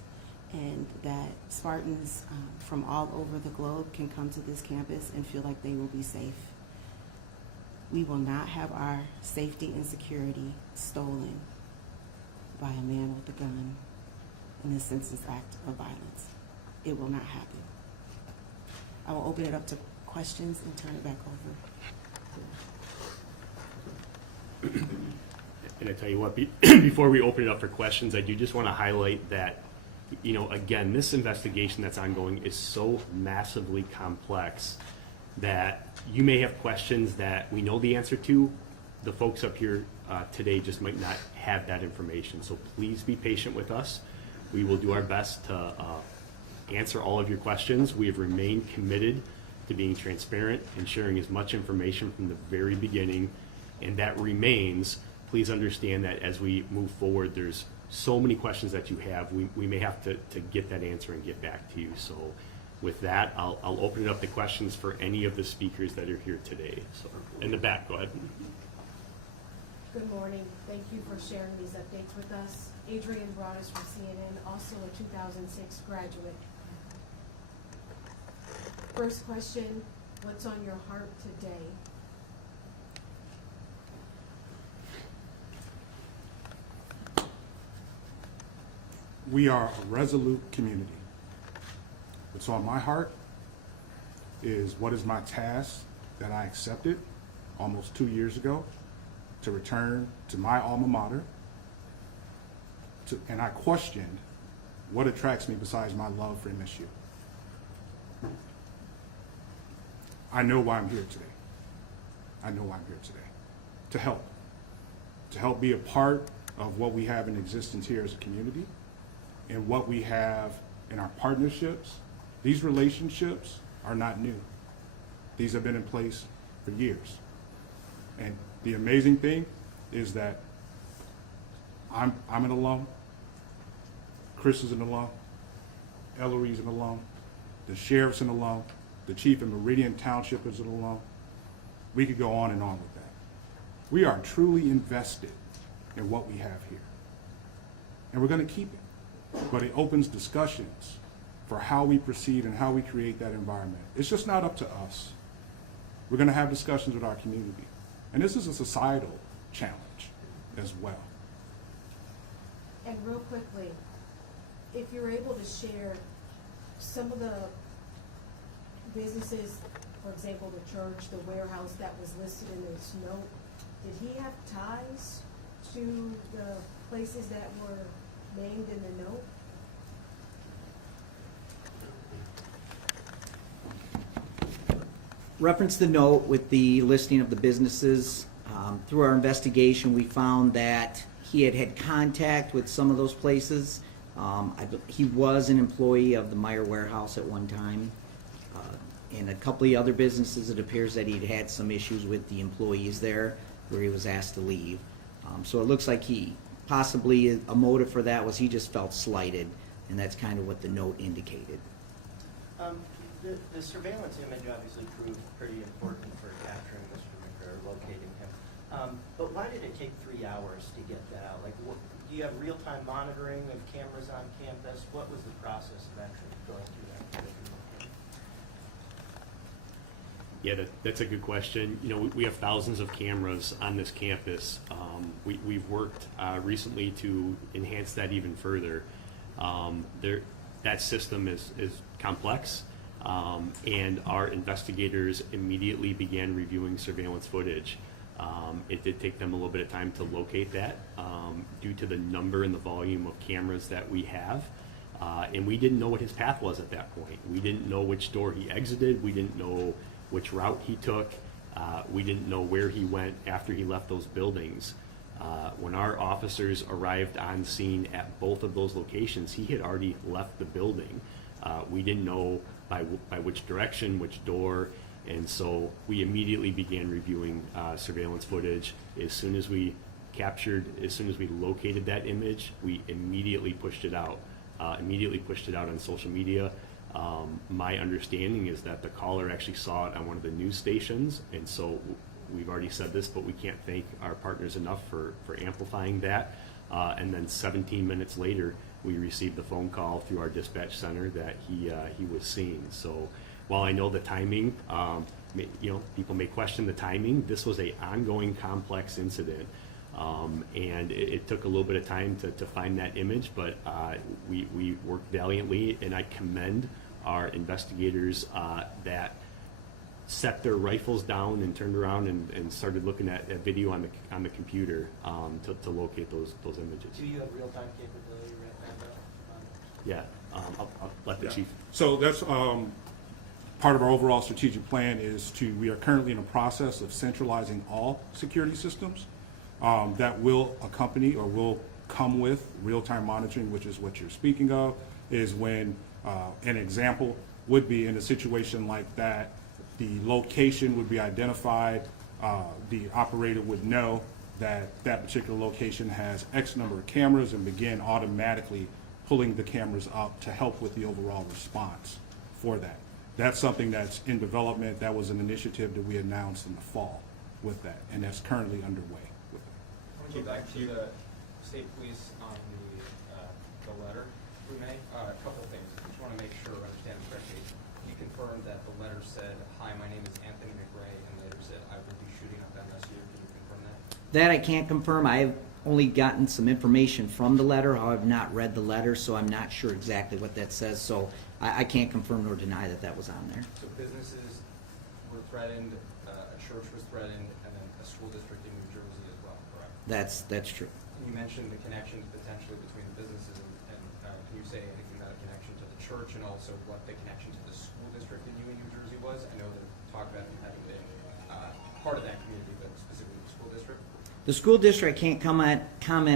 and that Spartans from all over the globe can come to this campus and feel like they will be safe. We will not have our safety and security stolen by a man with a gun in a senseless act of violence. It will not happen. I will open it up to questions and turn it back over. And I tell you what, before we open it up for questions, I do just want to highlight that, you know, again, this investigation that's ongoing is so massively complex that you may have questions that we know the answer to. The folks up here today just might not have that information. So please be patient with us. We will do our best to answer all of your questions. We have remained committed to being transparent and sharing as much information from the very beginning, and that remains. Please understand that as we move forward, there's so many questions that you have. We may have to get that answer and get back to you. So with that, I'll open it up to questions for any of the speakers that are here today. So in the back, go ahead. Good morning. Thank you for sharing these updates with us. Adrienne Broadus from CNN, also a 2006 graduate. First question, what's on your heart today? We are a resolute community. What's on my heart is what is my task that I accepted almost 2 years ago to return to my alma mater. And I questioned what attracts me besides my love for MSU. I know why I'm here today. I know why I'm here today. To help be a part of what we have in existence here as a community and what we have in our partnerships. These relationships are not new. These have been in place for years. And the amazing thing is that I'm an alum, Chris is an alum, Ellery's an alum, the sheriff's an alum, the chief in Meridian Township is an alum. We could go on and on with that. We are truly invested in what we have here. And we're going to keep it. But it opens discussions for how we proceed and how we create that environment. It's just not up to us. We're going to have discussions with our community. And this is a societal challenge as well. And real quickly, if you're able to share some of the businesses for example, the church, the warehouse that was listed in this note, did he have ties to the places that were named in the note? Reference the note with the listing of the businesses. Through our investigation, we found that he had had contact with some of those places. He was an employee of the Meyer Warehouse at one time. In a couple of other businesses, it appears that he'd had some issues with the employees there where he was asked to leave. So it looks like possibly a motive for that was he just felt slighted, and that's kind of what the note indicated. The surveillance image obviously proved pretty important for capturing Mr. McGraw, locating him. But why did it take 3 hours to get that out? Like, do you have real-time monitoring of cameras on campus? What was the process of actually going through that? Yeah, that's a good question. You know, we have thousands of cameras on this campus. We've worked recently to enhance that even further. That system is complex, and our investigators immediately began reviewing surveillance footage. It did take them a little bit of time to locate that due to the number and the volume of cameras that we have. And we didn't know what his path was at that point. We didn't know which door he exited. We didn't know which route he took. We didn't know where he went after he left those buildings. When our officers arrived on scene at both of those locations, he had already left the building. We didn't know by which direction, which door, and so we immediately began reviewing surveillance footage. As soon as we located that image, we immediately pushed it out on social media. My understanding is that the caller actually saw it on one of the news stations, and so we've already said this, but we can't thank our partners enough for amplifying that. And then 17 minutes later, we received the phone call through our dispatch center that he was seen. So while I know the timing, people may question the timing, this was an ongoing complex incident. And it took a little bit of time to find that image, but we worked valiantly, and I commend our investigators that set their rifles down and turned around and started looking at video on the computer to locate those images. Do you have real-time capability right now? Yeah, I'll let the chief. So that's part of our overall strategic plan we are currently in a process of centralizing all security systems that will accompany or will come with real-time monitoring, which is what you're speaking of, is when an example would be in a situation like that, the location would be identified, the operator would know that that particular location has X number of cameras and begin automatically pulling the cameras up to help with the overall response for that. That's something that's in development. That was an initiative that we announced in the fall with that, and that's currently underway with it. I want to go back to the state police on the letter we made. A couple of things. I just want to make sure I understand it correctly. You confirmed that the letter said, "Hi, my name is Anthony McRae," and later said, "I will be shooting up MSU." Can you confirm that? That I can't confirm. I have only gotten some information from the letter. I have not read the letter, so I'm not sure exactly what that says. So I can't confirm nor deny that that was on there. So businesses were threatened, a church was threatened, and then a school district in New Jersey as well, correct? That's true. You mentioned the connections potentially between the businesses, and can you say anything about a connection to the church, and also what the connection to the school district in New Jersey was? I know that talk about him having been part of that community, but specifically the school district. The school district can't comment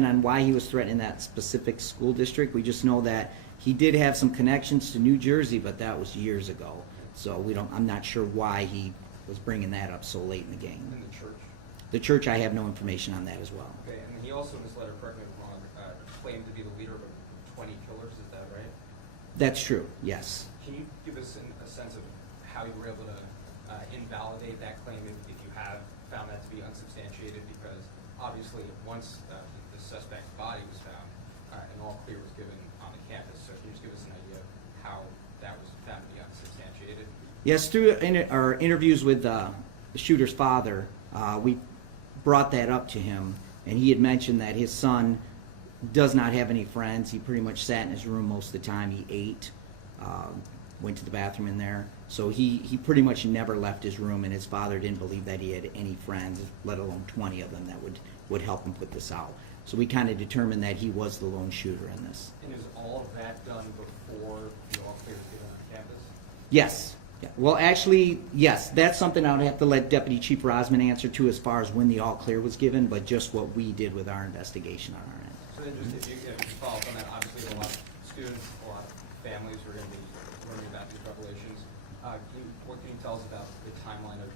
on why he was threatening that specific school district. We just know that he did have some connections to New Jersey, but that was years ago. So I'm not sure why he was bringing that up so late in the game. In the church. The church, I have no information on that as well. Okay, and he also in this letter, correct me if I'm wrong, claimed to be the leader of 20 killers. Is that right? That's true. Yes. Can you give us a sense of how you were able to invalidate that claim if you have found that to be unsubstantiated? Because obviously, once the suspect's body was found, and all clear was given on the campus, so can you just give us an idea of how that was found to be unsubstantiated? Yes, through our interviews with the shooter's father, we brought that up to him, and he had mentioned that his son does not have any friends. He pretty much sat in his room most of the time. He ate. went to the bathroom in there. So he pretty much never left his room, and his father didn't believe that he had any friends, let alone 20 of them, that would help him put this out. So we kind of determined that he was the lone shooter in this. And is all of that done before the all clear is given on campus? Yes. Yeah. Well, actually, yes, that's something I would have to let Deputy Chief Rosman answer to as far as when the all clear was given, but just what we did with our investigation on our end. So then just if you follow up on that, obviously a lot of students, a lot of families are going to be learning about these revelations. What can you tell us about the timeline of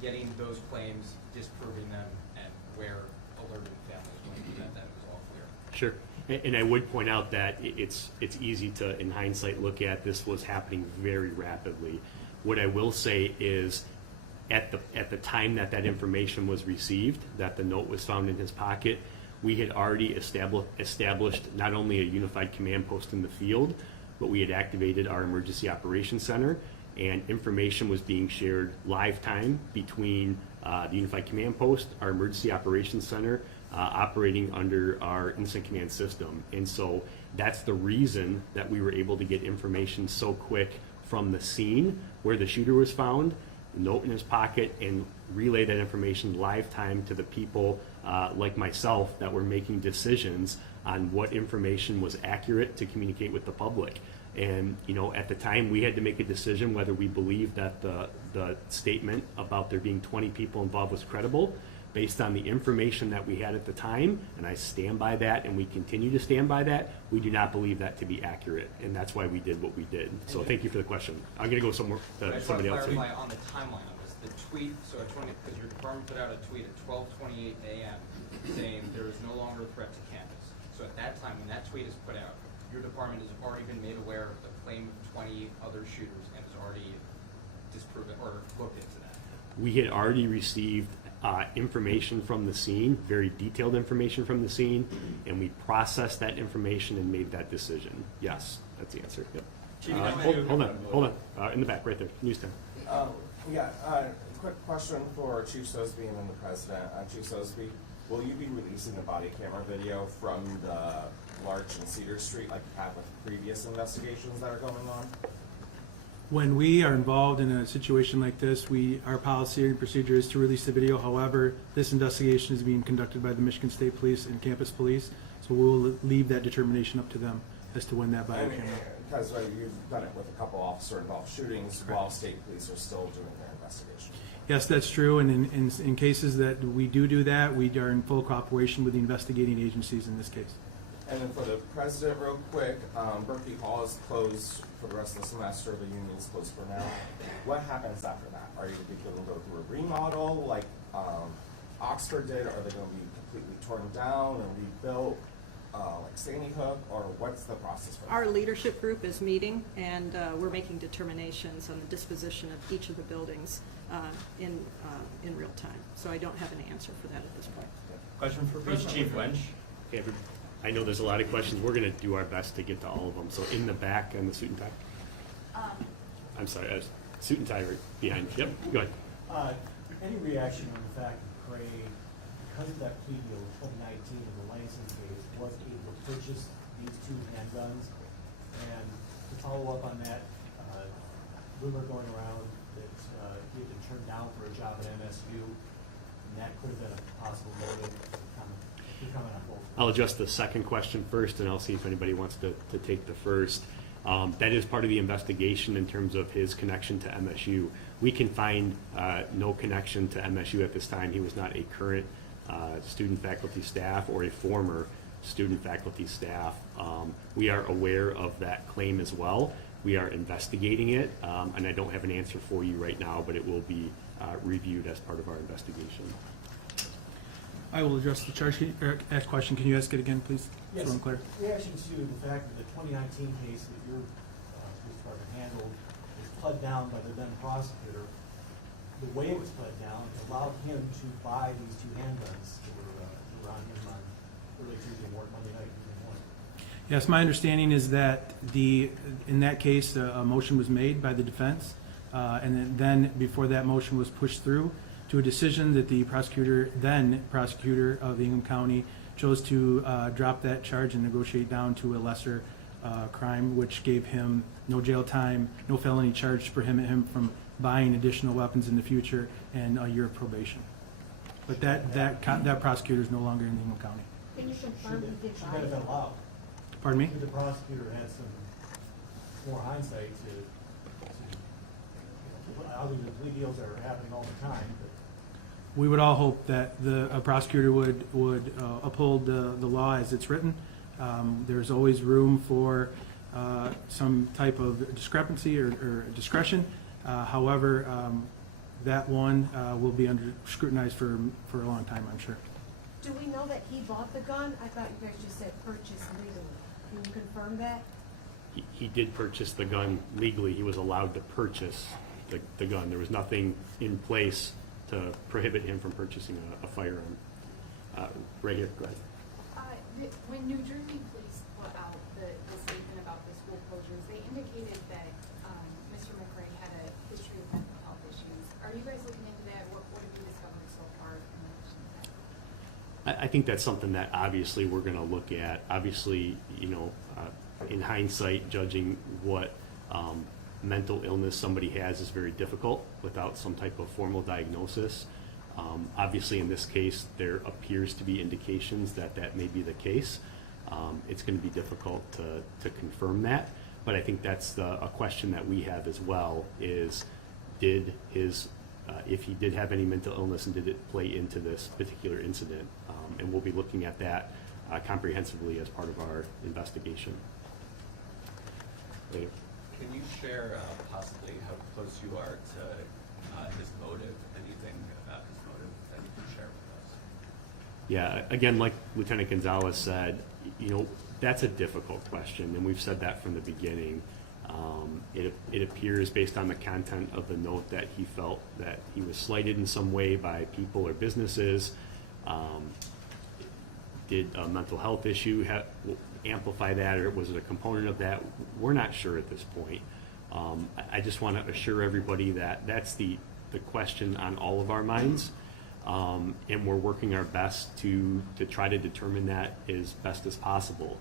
getting those claims, disproving them, and where alerting families when that was all clear? Sure. And I would point out that it's easy to, in hindsight, look at this was happening very rapidly. What I will say is at the time that information was received, that the note was found in his pocket, we had already established not only a unified command post in the field, but we had activated our emergency operations center, and information was being shared live time between the unified command post, our emergency operations center, operating under our instant command system. And so that's the reason that we were able to get information so quick from the scene where the shooter was found, note in his pocket, and relay that information live time to the people like myself that were making decisions on what information was accurate to communicate with the public. And at the time we had to make a decision whether we believed that the statement about there being 20 people involved was credible based on the information that we had at the time, and I stand by that, and we continue to stand by that. We do not believe that to be accurate, and that's why we did what we did. So thank you for the question. I'm going to go somewhere to somebody else. I just want to clarify on the timeline of this. The tweet, so at 20, because your department put out a tweet at 12:28 a.m. saying there is no longer a threat to campus. So at that time, when that tweet is put out, your department has already been made aware of the claim of 20 other shooters and has already disproven or looked into that. We had already received information from the scene, very detailed information from the scene, and we processed that information and made that decision. Yes, that's the answer. Yep. Hold on. In the back, right there. News 10. Quick question for Chief Sosby and then the President. Chief Sosby, will you be releasing the body camera video from the Larch and Cedar Street like you have with previous investigations that are going on? When we are involved in a situation like this, our policy and procedure is to release the video. However, this investigation is being conducted by the Michigan State Police and Campus Police, so we will leave that determination up to them as to when that body camera. Because you've done it with a couple officer-involved shootings while state police are still doing their investigation. Yes, that's true, and in cases that we do that, we are in full cooperation with the investigating agencies in this case. And then for the President, real quick, Berkeley Hall is closed for the rest of the semester. The union's closed for now. What happens after that? Are you going to go through a remodel like Oxford did? Are they going to be completely torn down and rebuilt like Sandy Hook? Or what's the process for that? Our leadership group is meeting, and we're making determinations on the disposition of each of the buildings in real time. So I don't have an answer for that at this point. Question for Police Chief Wench. Okay, I know there's a lot of questions. We're going to do our best to get to all of them. So in the back on the suit and tie. I'm sorry, suit and tie right behind. Yep, go ahead. Any reaction on the fact that Cray, because of that plea deal in 2019 in the Lansing case, was able to purchase these two handguns? And to follow up on that, rumor going around that he had been turned down for a job at MSU, and that could have been a possible motive. I'll address the second question first, and I'll see if anybody wants to take the first. That is part of the investigation in terms of his connection to MSU. We can find no connection to MSU at this time. He was not a current student faculty staff or a former student faculty staff. We are aware of that claim as well. We are investigating it, and I don't have an answer for you right now, but it will be reviewed as part of our investigation. I will address the charge asked question. Can you ask it again, please? Yes. So I'm clear. Reaction to the fact that the 2019 case that your police department handled was pled down by the then prosecutor. The way it was pled down allowed him to buy these two handguns that were on him on early Tuesday morning, Monday night, Tuesday morning. Yes, my understanding is that in that case, a motion was made by the defense, and then before that motion was pushed through, to a decision that the then prosecutor of Ingham County chose to drop that charge and negotiate down to a lesser crime, which gave him no jail time, no felony charge to prohibit him from buying additional weapons in the future, and a year of probation. But that prosecutor is no longer in Ingham County. Can you confirm he did Should buy have been them? allowed. Pardon me? Maybe the prosecutor had some more hindsight other than plea deals that are happening all the time, but We would all hope that a prosecutor would uphold the law as it's written. There's always room for some type of discrepancy or discretion. However, that one will be under scrutinized for a long time, I'm sure. Do we know that he bought the gun? I thought you guys just said purchase legally. Can you confirm that? He did purchase the gun legally. He was allowed to purchase the gun. There was nothing in place to prohibit him from purchasing a firearm. Right here, go ahead. When New Jersey police put out the statement about the school closures, they indicated that Mr. McRae had a history of mental health issues. Are you guys looking into that? What have you discovered so far in relation to that? I think that's something that obviously we're going to look at. Obviously, in hindsight, judging what mental illness somebody has is very difficult without some type of formal diagnosis. Obviously, in this case, there appears to be indications that that may be the case. It's going to be difficult to confirm that, but I think that's a question that we have as well is, if he did have any mental illness and did it play into this particular incident? And we'll be looking at that comprehensively as part of our investigation. Later. Can you share possibly how close you are to his motive? Anything about his motive that you can share with us? Yeah, again, like Lieutenant Gonzalez said, that's a difficult question, and we've said that from the beginning. It appears based on the content of the note that he felt that he was slighted in some way by people or businesses. Did a mental health issue amplify that, or was it a component of that? We're not sure at this point. I just want to assure everybody that that's the question on all of our minds, and we're working our best to try to determine that as best as possible.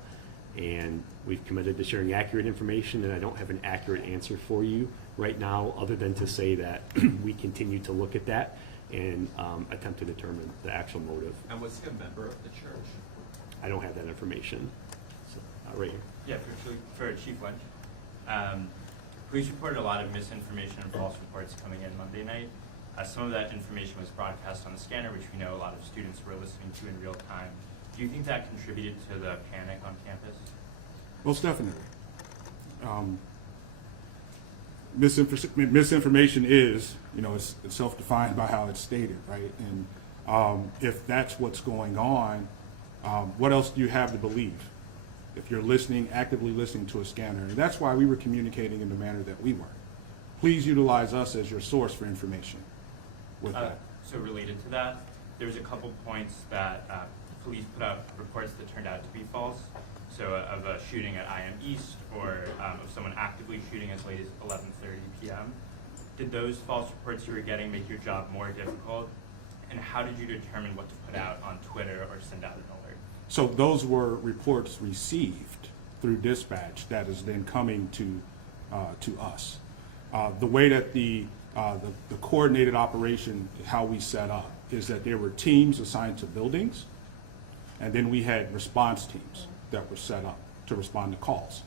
And we've committed to sharing accurate information, and I don't have an accurate answer for you right now other than to say that we continue to look at that and attempt to determine the actual motive. And was he a member of the church? I don't have that information. So, right here. Yeah, for Chief Wench. Police reported a lot of misinformation and false reports coming in Monday night. Some of that information was broadcast on the scanner, which we know a lot of students were listening to in real time. Do you think that contributed to the panic on campus? Most definitely. Misinformation is, it's self-defined by how it's stated, right? And if that's what's going on, what else do you have to believe? If you're actively listening to a scanner, and that's why we were communicating in the manner that we were. Please utilize us as your source for information with that. So related to that, there's a couple points that police put out reports that turned out to be false. So of a shooting at IM East, or of someone actively shooting as late as 11:30 p.m. Did those false reports you were getting make your job more difficult? And how did you determine what to put out on Twitter or send out an alert? So those were reports received through dispatch that is then coming to us. The way that the coordinated operation, how we set up, is that there were teams assigned to buildings, and then we had response teams that were set up to respond to calls.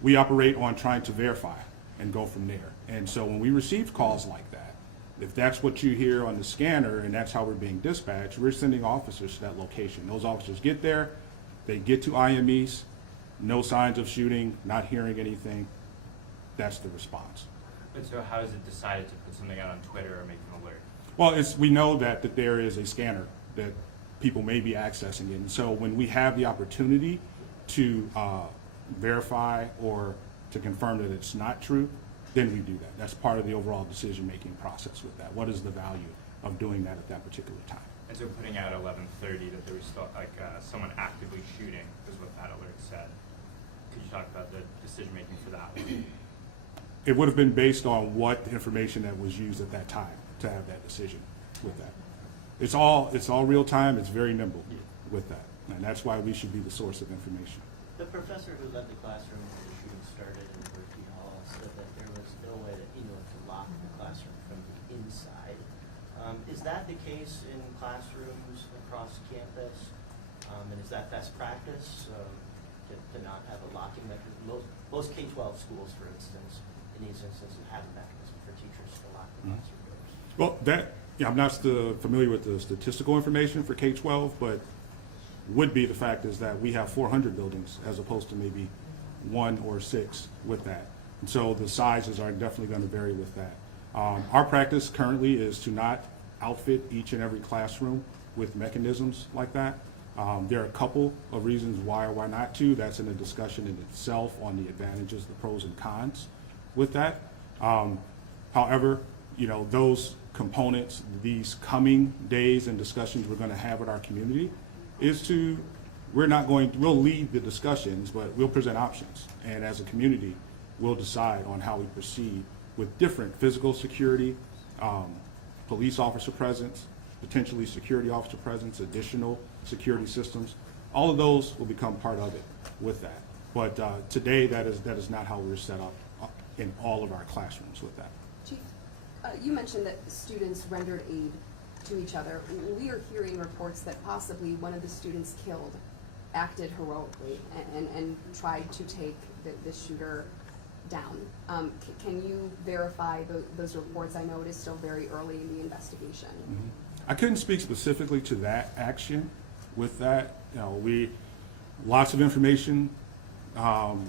We operate on trying to verify and go from there. And so when we receive calls like that, if that's what you hear on the scanner and that's how we're being dispatched, we're sending officers to that location. Those officers get there, they get to IMEs, no signs of shooting, not hearing anything. That's the response. But so how is it decided to put something out on Twitter or make an alert? Well, we know that there is a scanner that people may be accessing it. And so when we have the opportunity to verify or to confirm that it's not true, then we do that. That's part of the overall decision-making process with that. What is the value of doing that at that particular time? And so putting out 11:30 that there was still someone actively shooting was what that alert said. Could you talk about the decision-making for that one? It would have been based on what information that was used at that time to have that decision with that. It's all real time. It's very nimble with that, and that's why we should be the source of information. The professor who led the classroom when the shooting started in Berkeley Hall said that there was no way that he knew to lock the classroom from the inside. Is that the case in classrooms across campus? And is that best practice to not have a locking mechanism? Most K-12 schools, for instance, in these instances, have a mechanism for teachers to lock the classroom doors. Well, I'm not familiar with the statistical information for K-12, but would be the fact is that we have 400 buildings as opposed to maybe 1 or 6 with that. And so the sizes are definitely going to vary with that. Our practice currently is to not outfit each and every classroom with mechanisms like that. There are a couple of reasons why or why not to. That's in a discussion in itself on the advantages, the pros and cons with that. However, those components, these coming days and discussions we're going to have with our community is we'll lead the discussions, but we'll present options. And as a community, we'll decide on how we proceed with different physical security, police officer presence, potentially security officer presence, additional security systems. All of those will become part of it with that. But today, that is not how we're set up in all of our classrooms with that. Chief, you mentioned that students rendered aid to each other. We are hearing reports that possibly one of the students killed acted heroically and tried to take the shooter down. Can you verify those reports? I know it is still very early in the investigation. Mm-hmm. I couldn't speak specifically to that action with that. Lots of information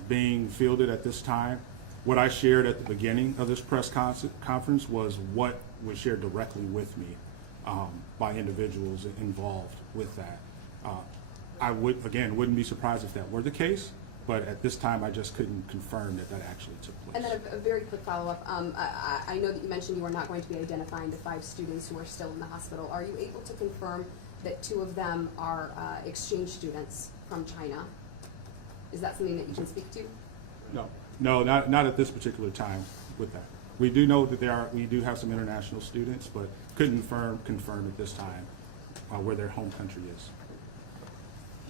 being fielded at this time. What I shared at the beginning of this press conference was what was shared directly with me by individuals involved with that. I wouldn't be surprised if that were the case, but at this time I just couldn't confirm that actually took place. And then a very quick follow-up. I know that you mentioned you are not going to be identifying the 5 students who are still in the hospital. Are you able to confirm that 2 of them are exchange students from China? Is that something that you can speak to? No, not at this particular time with that. We do know that we do have some international students, but couldn't confirm at this time where their home country is.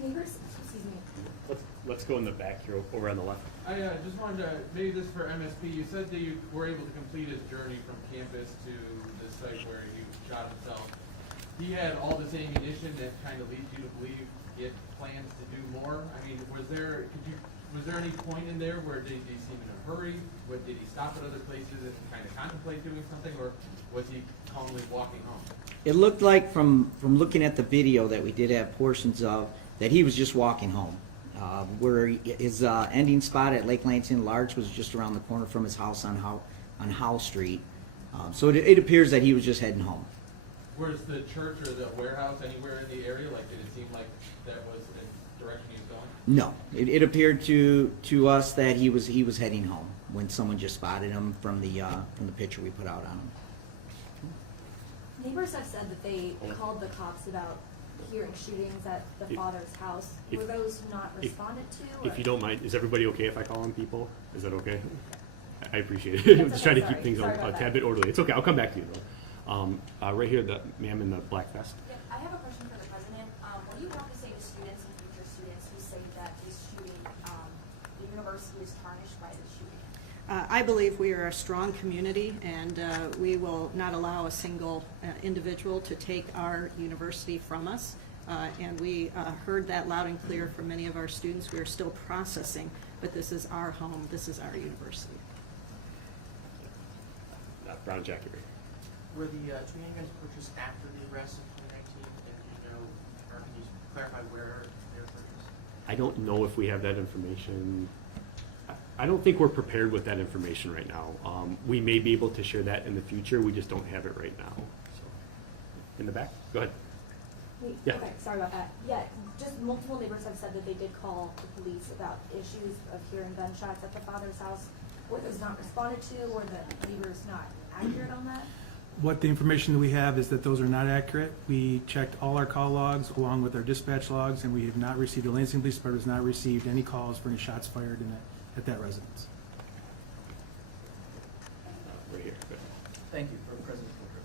Neighbors, excuse me. Let's go in the back here, over on the left. I just wanted to, maybe this is for MSP, you said that you were able to complete his journey from campus to the site where he shot himself. He had all this ammunition that kind of leads you to believe he had plans to do more. I mean, was there any point in there where did he seem in a hurry? Did he stop at other places and kind of contemplate doing something, or was he calmly walking home? It looked like from looking at the video that we did have portions of, that he was just walking home. Where his ending spot at Lake Lansing Large was just around the corner from his house on Howell Street. So it appears that he was just heading home. Where's the church or the warehouse anywhere in the area? Like, did it seem like that was the direction he was going? No, it appeared to us that he was heading home when someone just spotted him from the picture we put out on him. Neighbors have said that they called the cops about hearing shootings at the father's house. Were those not responded to? If you don't mind, is everybody okay if I call on people? Is that okay? I appreciate it. I'm just trying to keep things a tad bit orderly. It's okay. I'll come back to you though. Right here, the ma'am in the black vest. Yeah, I have a question for the president. What do you have to say to students and future students who say that this shooting, the university is tarnished by this shooting? I believe we are a strong community, and we will not allow a single individual to take our university from us. And we heard that loud and clear from many of our students. We are still processing, but this is our home. This is our university. Brown jacket right here. Were the two handguns purchased after the arrest in 2019? And or can you clarify where they were purchased? I don't know if we have that information. I don't think we're prepared with that information right now. We may be able to share that in the future. We just don't have it right now. So, in the back, go ahead. Wait, Yeah. Okay, sorry about that. Yeah, just multiple neighbors have said that they did call the police about issues of hearing gunshots at the father's house. Were those not responded to, or the neighbors not accurate on that? What the information that we have is that those are not accurate. We checked all our call logs along with our dispatch logs, and we have not received, the Lansing Police Department has not received any calls for any shots fired at that residence. Right here. Good. Thank you, for President Woodruff.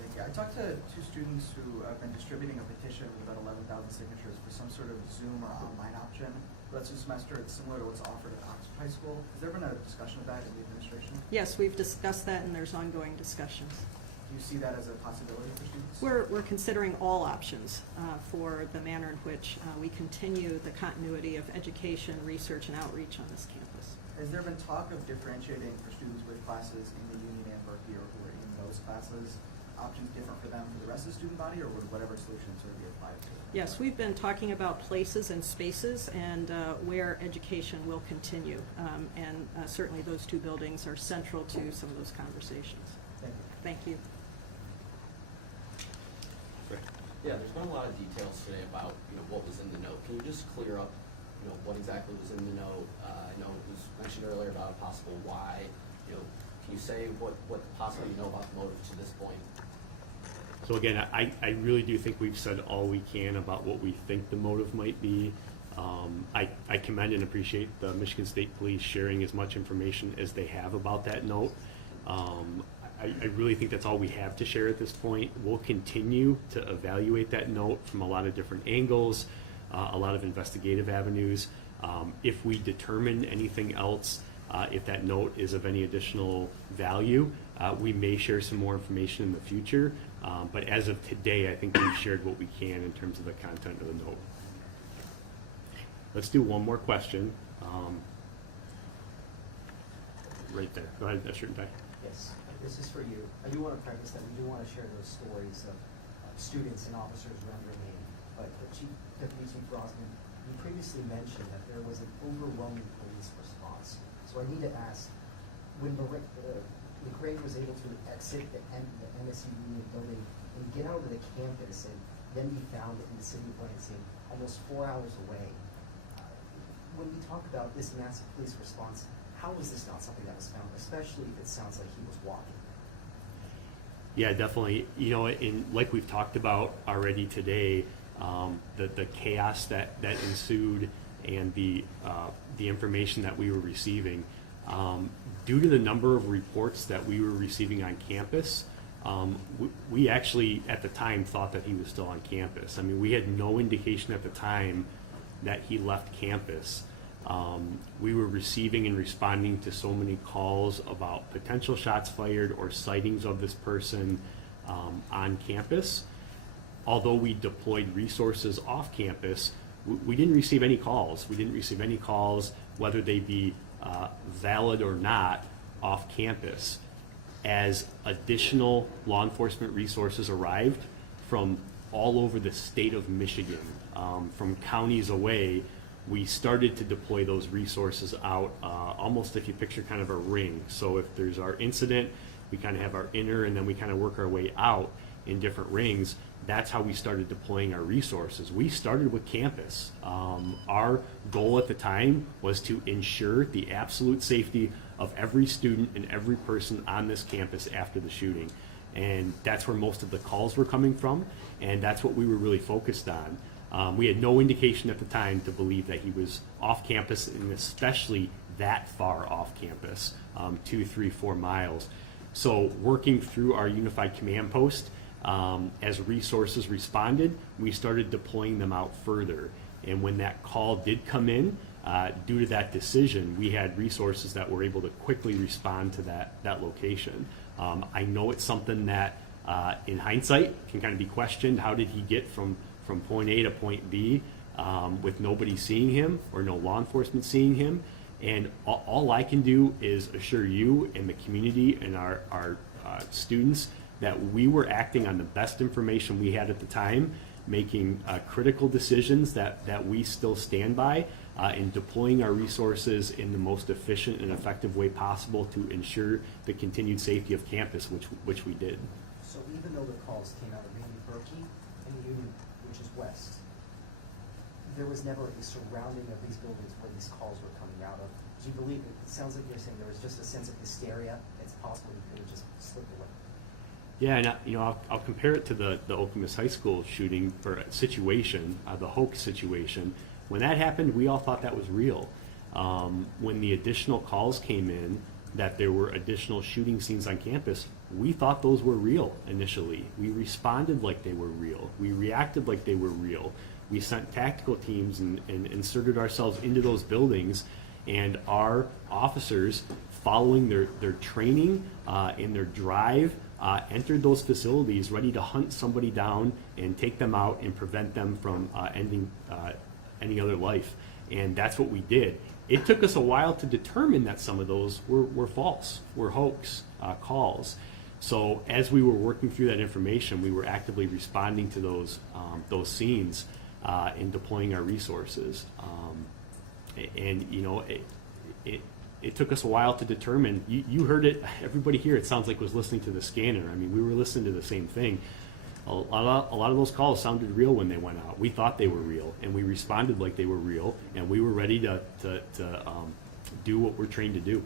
Thank Yeah, I talked to two students who have been distributing a petition with about 11,000 signatures for some sort of Zoom or online option. That's a semester. It's similar to what's offered at Oxford High School. Has there been a discussion of that in the administration? Yes, we've discussed that, and there's ongoing discussions. Do you see that as a possibility for students? We're considering all options for the manner in which we continue the continuity of education, research, and outreach on this campus. Has there been talk of differentiating for students with classes in the Union and Berkeley or who are in those classes, options different for them for the rest of the student body, or would whatever solution sort of be applied to? Yes, we've been talking about places and spaces and where education will continue. And certainly those two buildings are central to some of those conversations. Thank you. Thank you. Yeah, there's been a lot of details today about, what was in the note. Can you just clear up, what exactly was in the note? I know it was mentioned earlier about a possible why. Can you say what possibly you know about the motive to this point? So again, I really do think we've said all we can about what we think the motive might be. I commend and appreciate the Michigan State Police sharing as much information as they have about that note. I really think that's all we have to share at this point. We'll continue to evaluate that note from a lot of different angles, a lot of investigative avenues. If we determine anything else, if that note is of any additional value, we may share some more information in the future. But as of today, I think we've shared what we can in terms of the content of the note. Let's do one more question. Right there. Go ahead, shirt and tie. Yes, this is for you. I do want to preface that we do want to share those stories of students and officers rendering aid. But Deputy Chief Brosnan, you previously mentioned that there was an overwhelming police response. So I need to ask, when McRae was able to exit the MSU Union building and get out of the campus and then be found in the city of Lansing almost 4 hours away, when we talk about this massive police response, how was this not something that was found, especially if it sounds like he was walking? Yeah, definitely. Like we've talked about already today, the chaos that ensued and the information that we were receiving, due to the number of reports that we were receiving on campus, we actually at the time thought that he was still on campus. I mean, we had no indication at the time that he left campus. We were receiving and responding to so many calls about potential shots fired or sightings of this person on campus. Although we deployed resources off campus, we didn't receive any calls. We didn't receive any calls, whether they be valid or not, off campus. As additional law enforcement resources arrived from all over the state of Michigan, from counties away, we started to deploy those resources out, almost if you picture kind of a ring. So if there's our incident, we kind of have our inner, and then we kind of work our way out in different rings. That's how we started deploying our resources. We started with campus. Our goal at the time was to ensure the absolute safety of every student and every person on this campus after the shooting. And that's where most of the calls were coming from, and that's what we were really focused on. We had no indication at the time to believe that he was off campus, and especially that far off campus, 2, 3, 4 miles. So working through our unified command post, as resources responded, we started deploying them out further. And when that call did come in, due to that decision, we had resources that were able to quickly respond to that location. I know it's something that, in hindsight, can kind of be questioned. How did he get from point A to point B with nobody seeing him or no law enforcement seeing him? And all I can do is assure you and the community and our students that we were acting on the best information we had at the time, making critical decisions that we still stand by, in deploying our resources in the most efficient and effective way possible to ensure the continued safety of campus, which we did. So even though the calls came out of mainly Berkey and Union, which is west, there was never a surrounding of these buildings where these calls were coming out of. Do you believe, it sounds like you're saying there was just a sense of hysteria, it's possible you could have just slipped away? Yeah, and I'll compare it to the Okemos High School shooting or situation, the Hoke situation. When that happened, we all thought that was real. When the additional calls came in that there were additional shooting scenes on campus, we thought those were real initially. We responded like they were real. We reacted like they were real. We sent tactical teams and inserted ourselves into those buildings, and our officers, following their training and their drive, entered those facilities ready to hunt somebody down and take them out and prevent them from ending any other life. And that's what we did. It took us a while to determine that some of those were false, were hoax calls. So as we were working through that information, we were actively responding to those scenes and deploying our resources. And you know, it took us a while to determine. You heard it. Everybody here, it sounds like, was listening to the scanner. I mean, we were listening to the same thing. A lot of those calls sounded real when they went out. We thought they were real, and we responded like they were real, and we were ready to do what we're trained to do.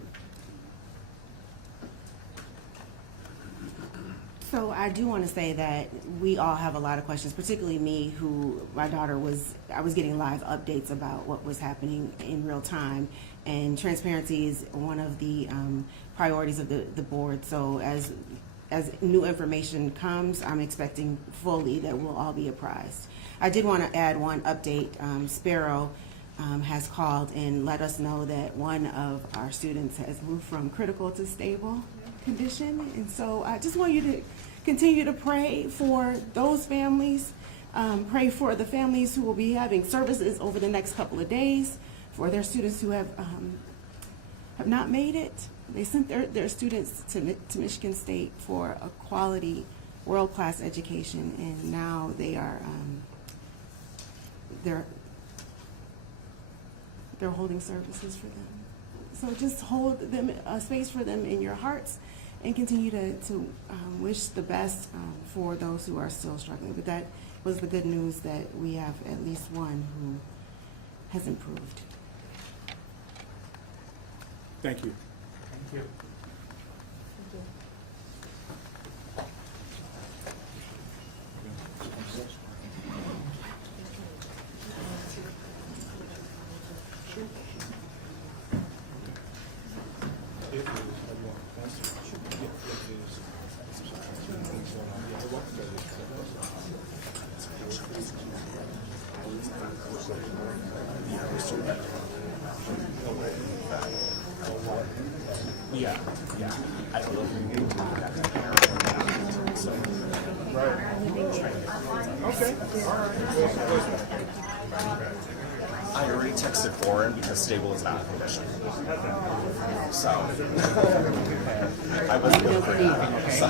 So I do want to say that we all have a lot of questions, particularly me, who my daughter I was getting live updates about what was happening in real time, and transparency is one of the priorities of the board. So as new information comes, I'm expecting fully that we'll all be apprised. I did want to add one update. Sparrow has called and let us know that one of our students has moved from critical to stable condition. And so I just want you to continue to pray for those families. Pray for the families who will be having services over the next couple of days, for their students who have not made it. They sent their students to Michigan State for a quality, world-class education, and now they are they're holding services for them. So just hold them a space for them in your hearts, and continue to wish the best for those who are still struggling. But that was the good news, that we have at least one who has improved. Thank you. Thank you. Yeah. I don't know if we can so, okay. I already texted Warren because stable is not a condition. So I wasn't going to bring it up. So.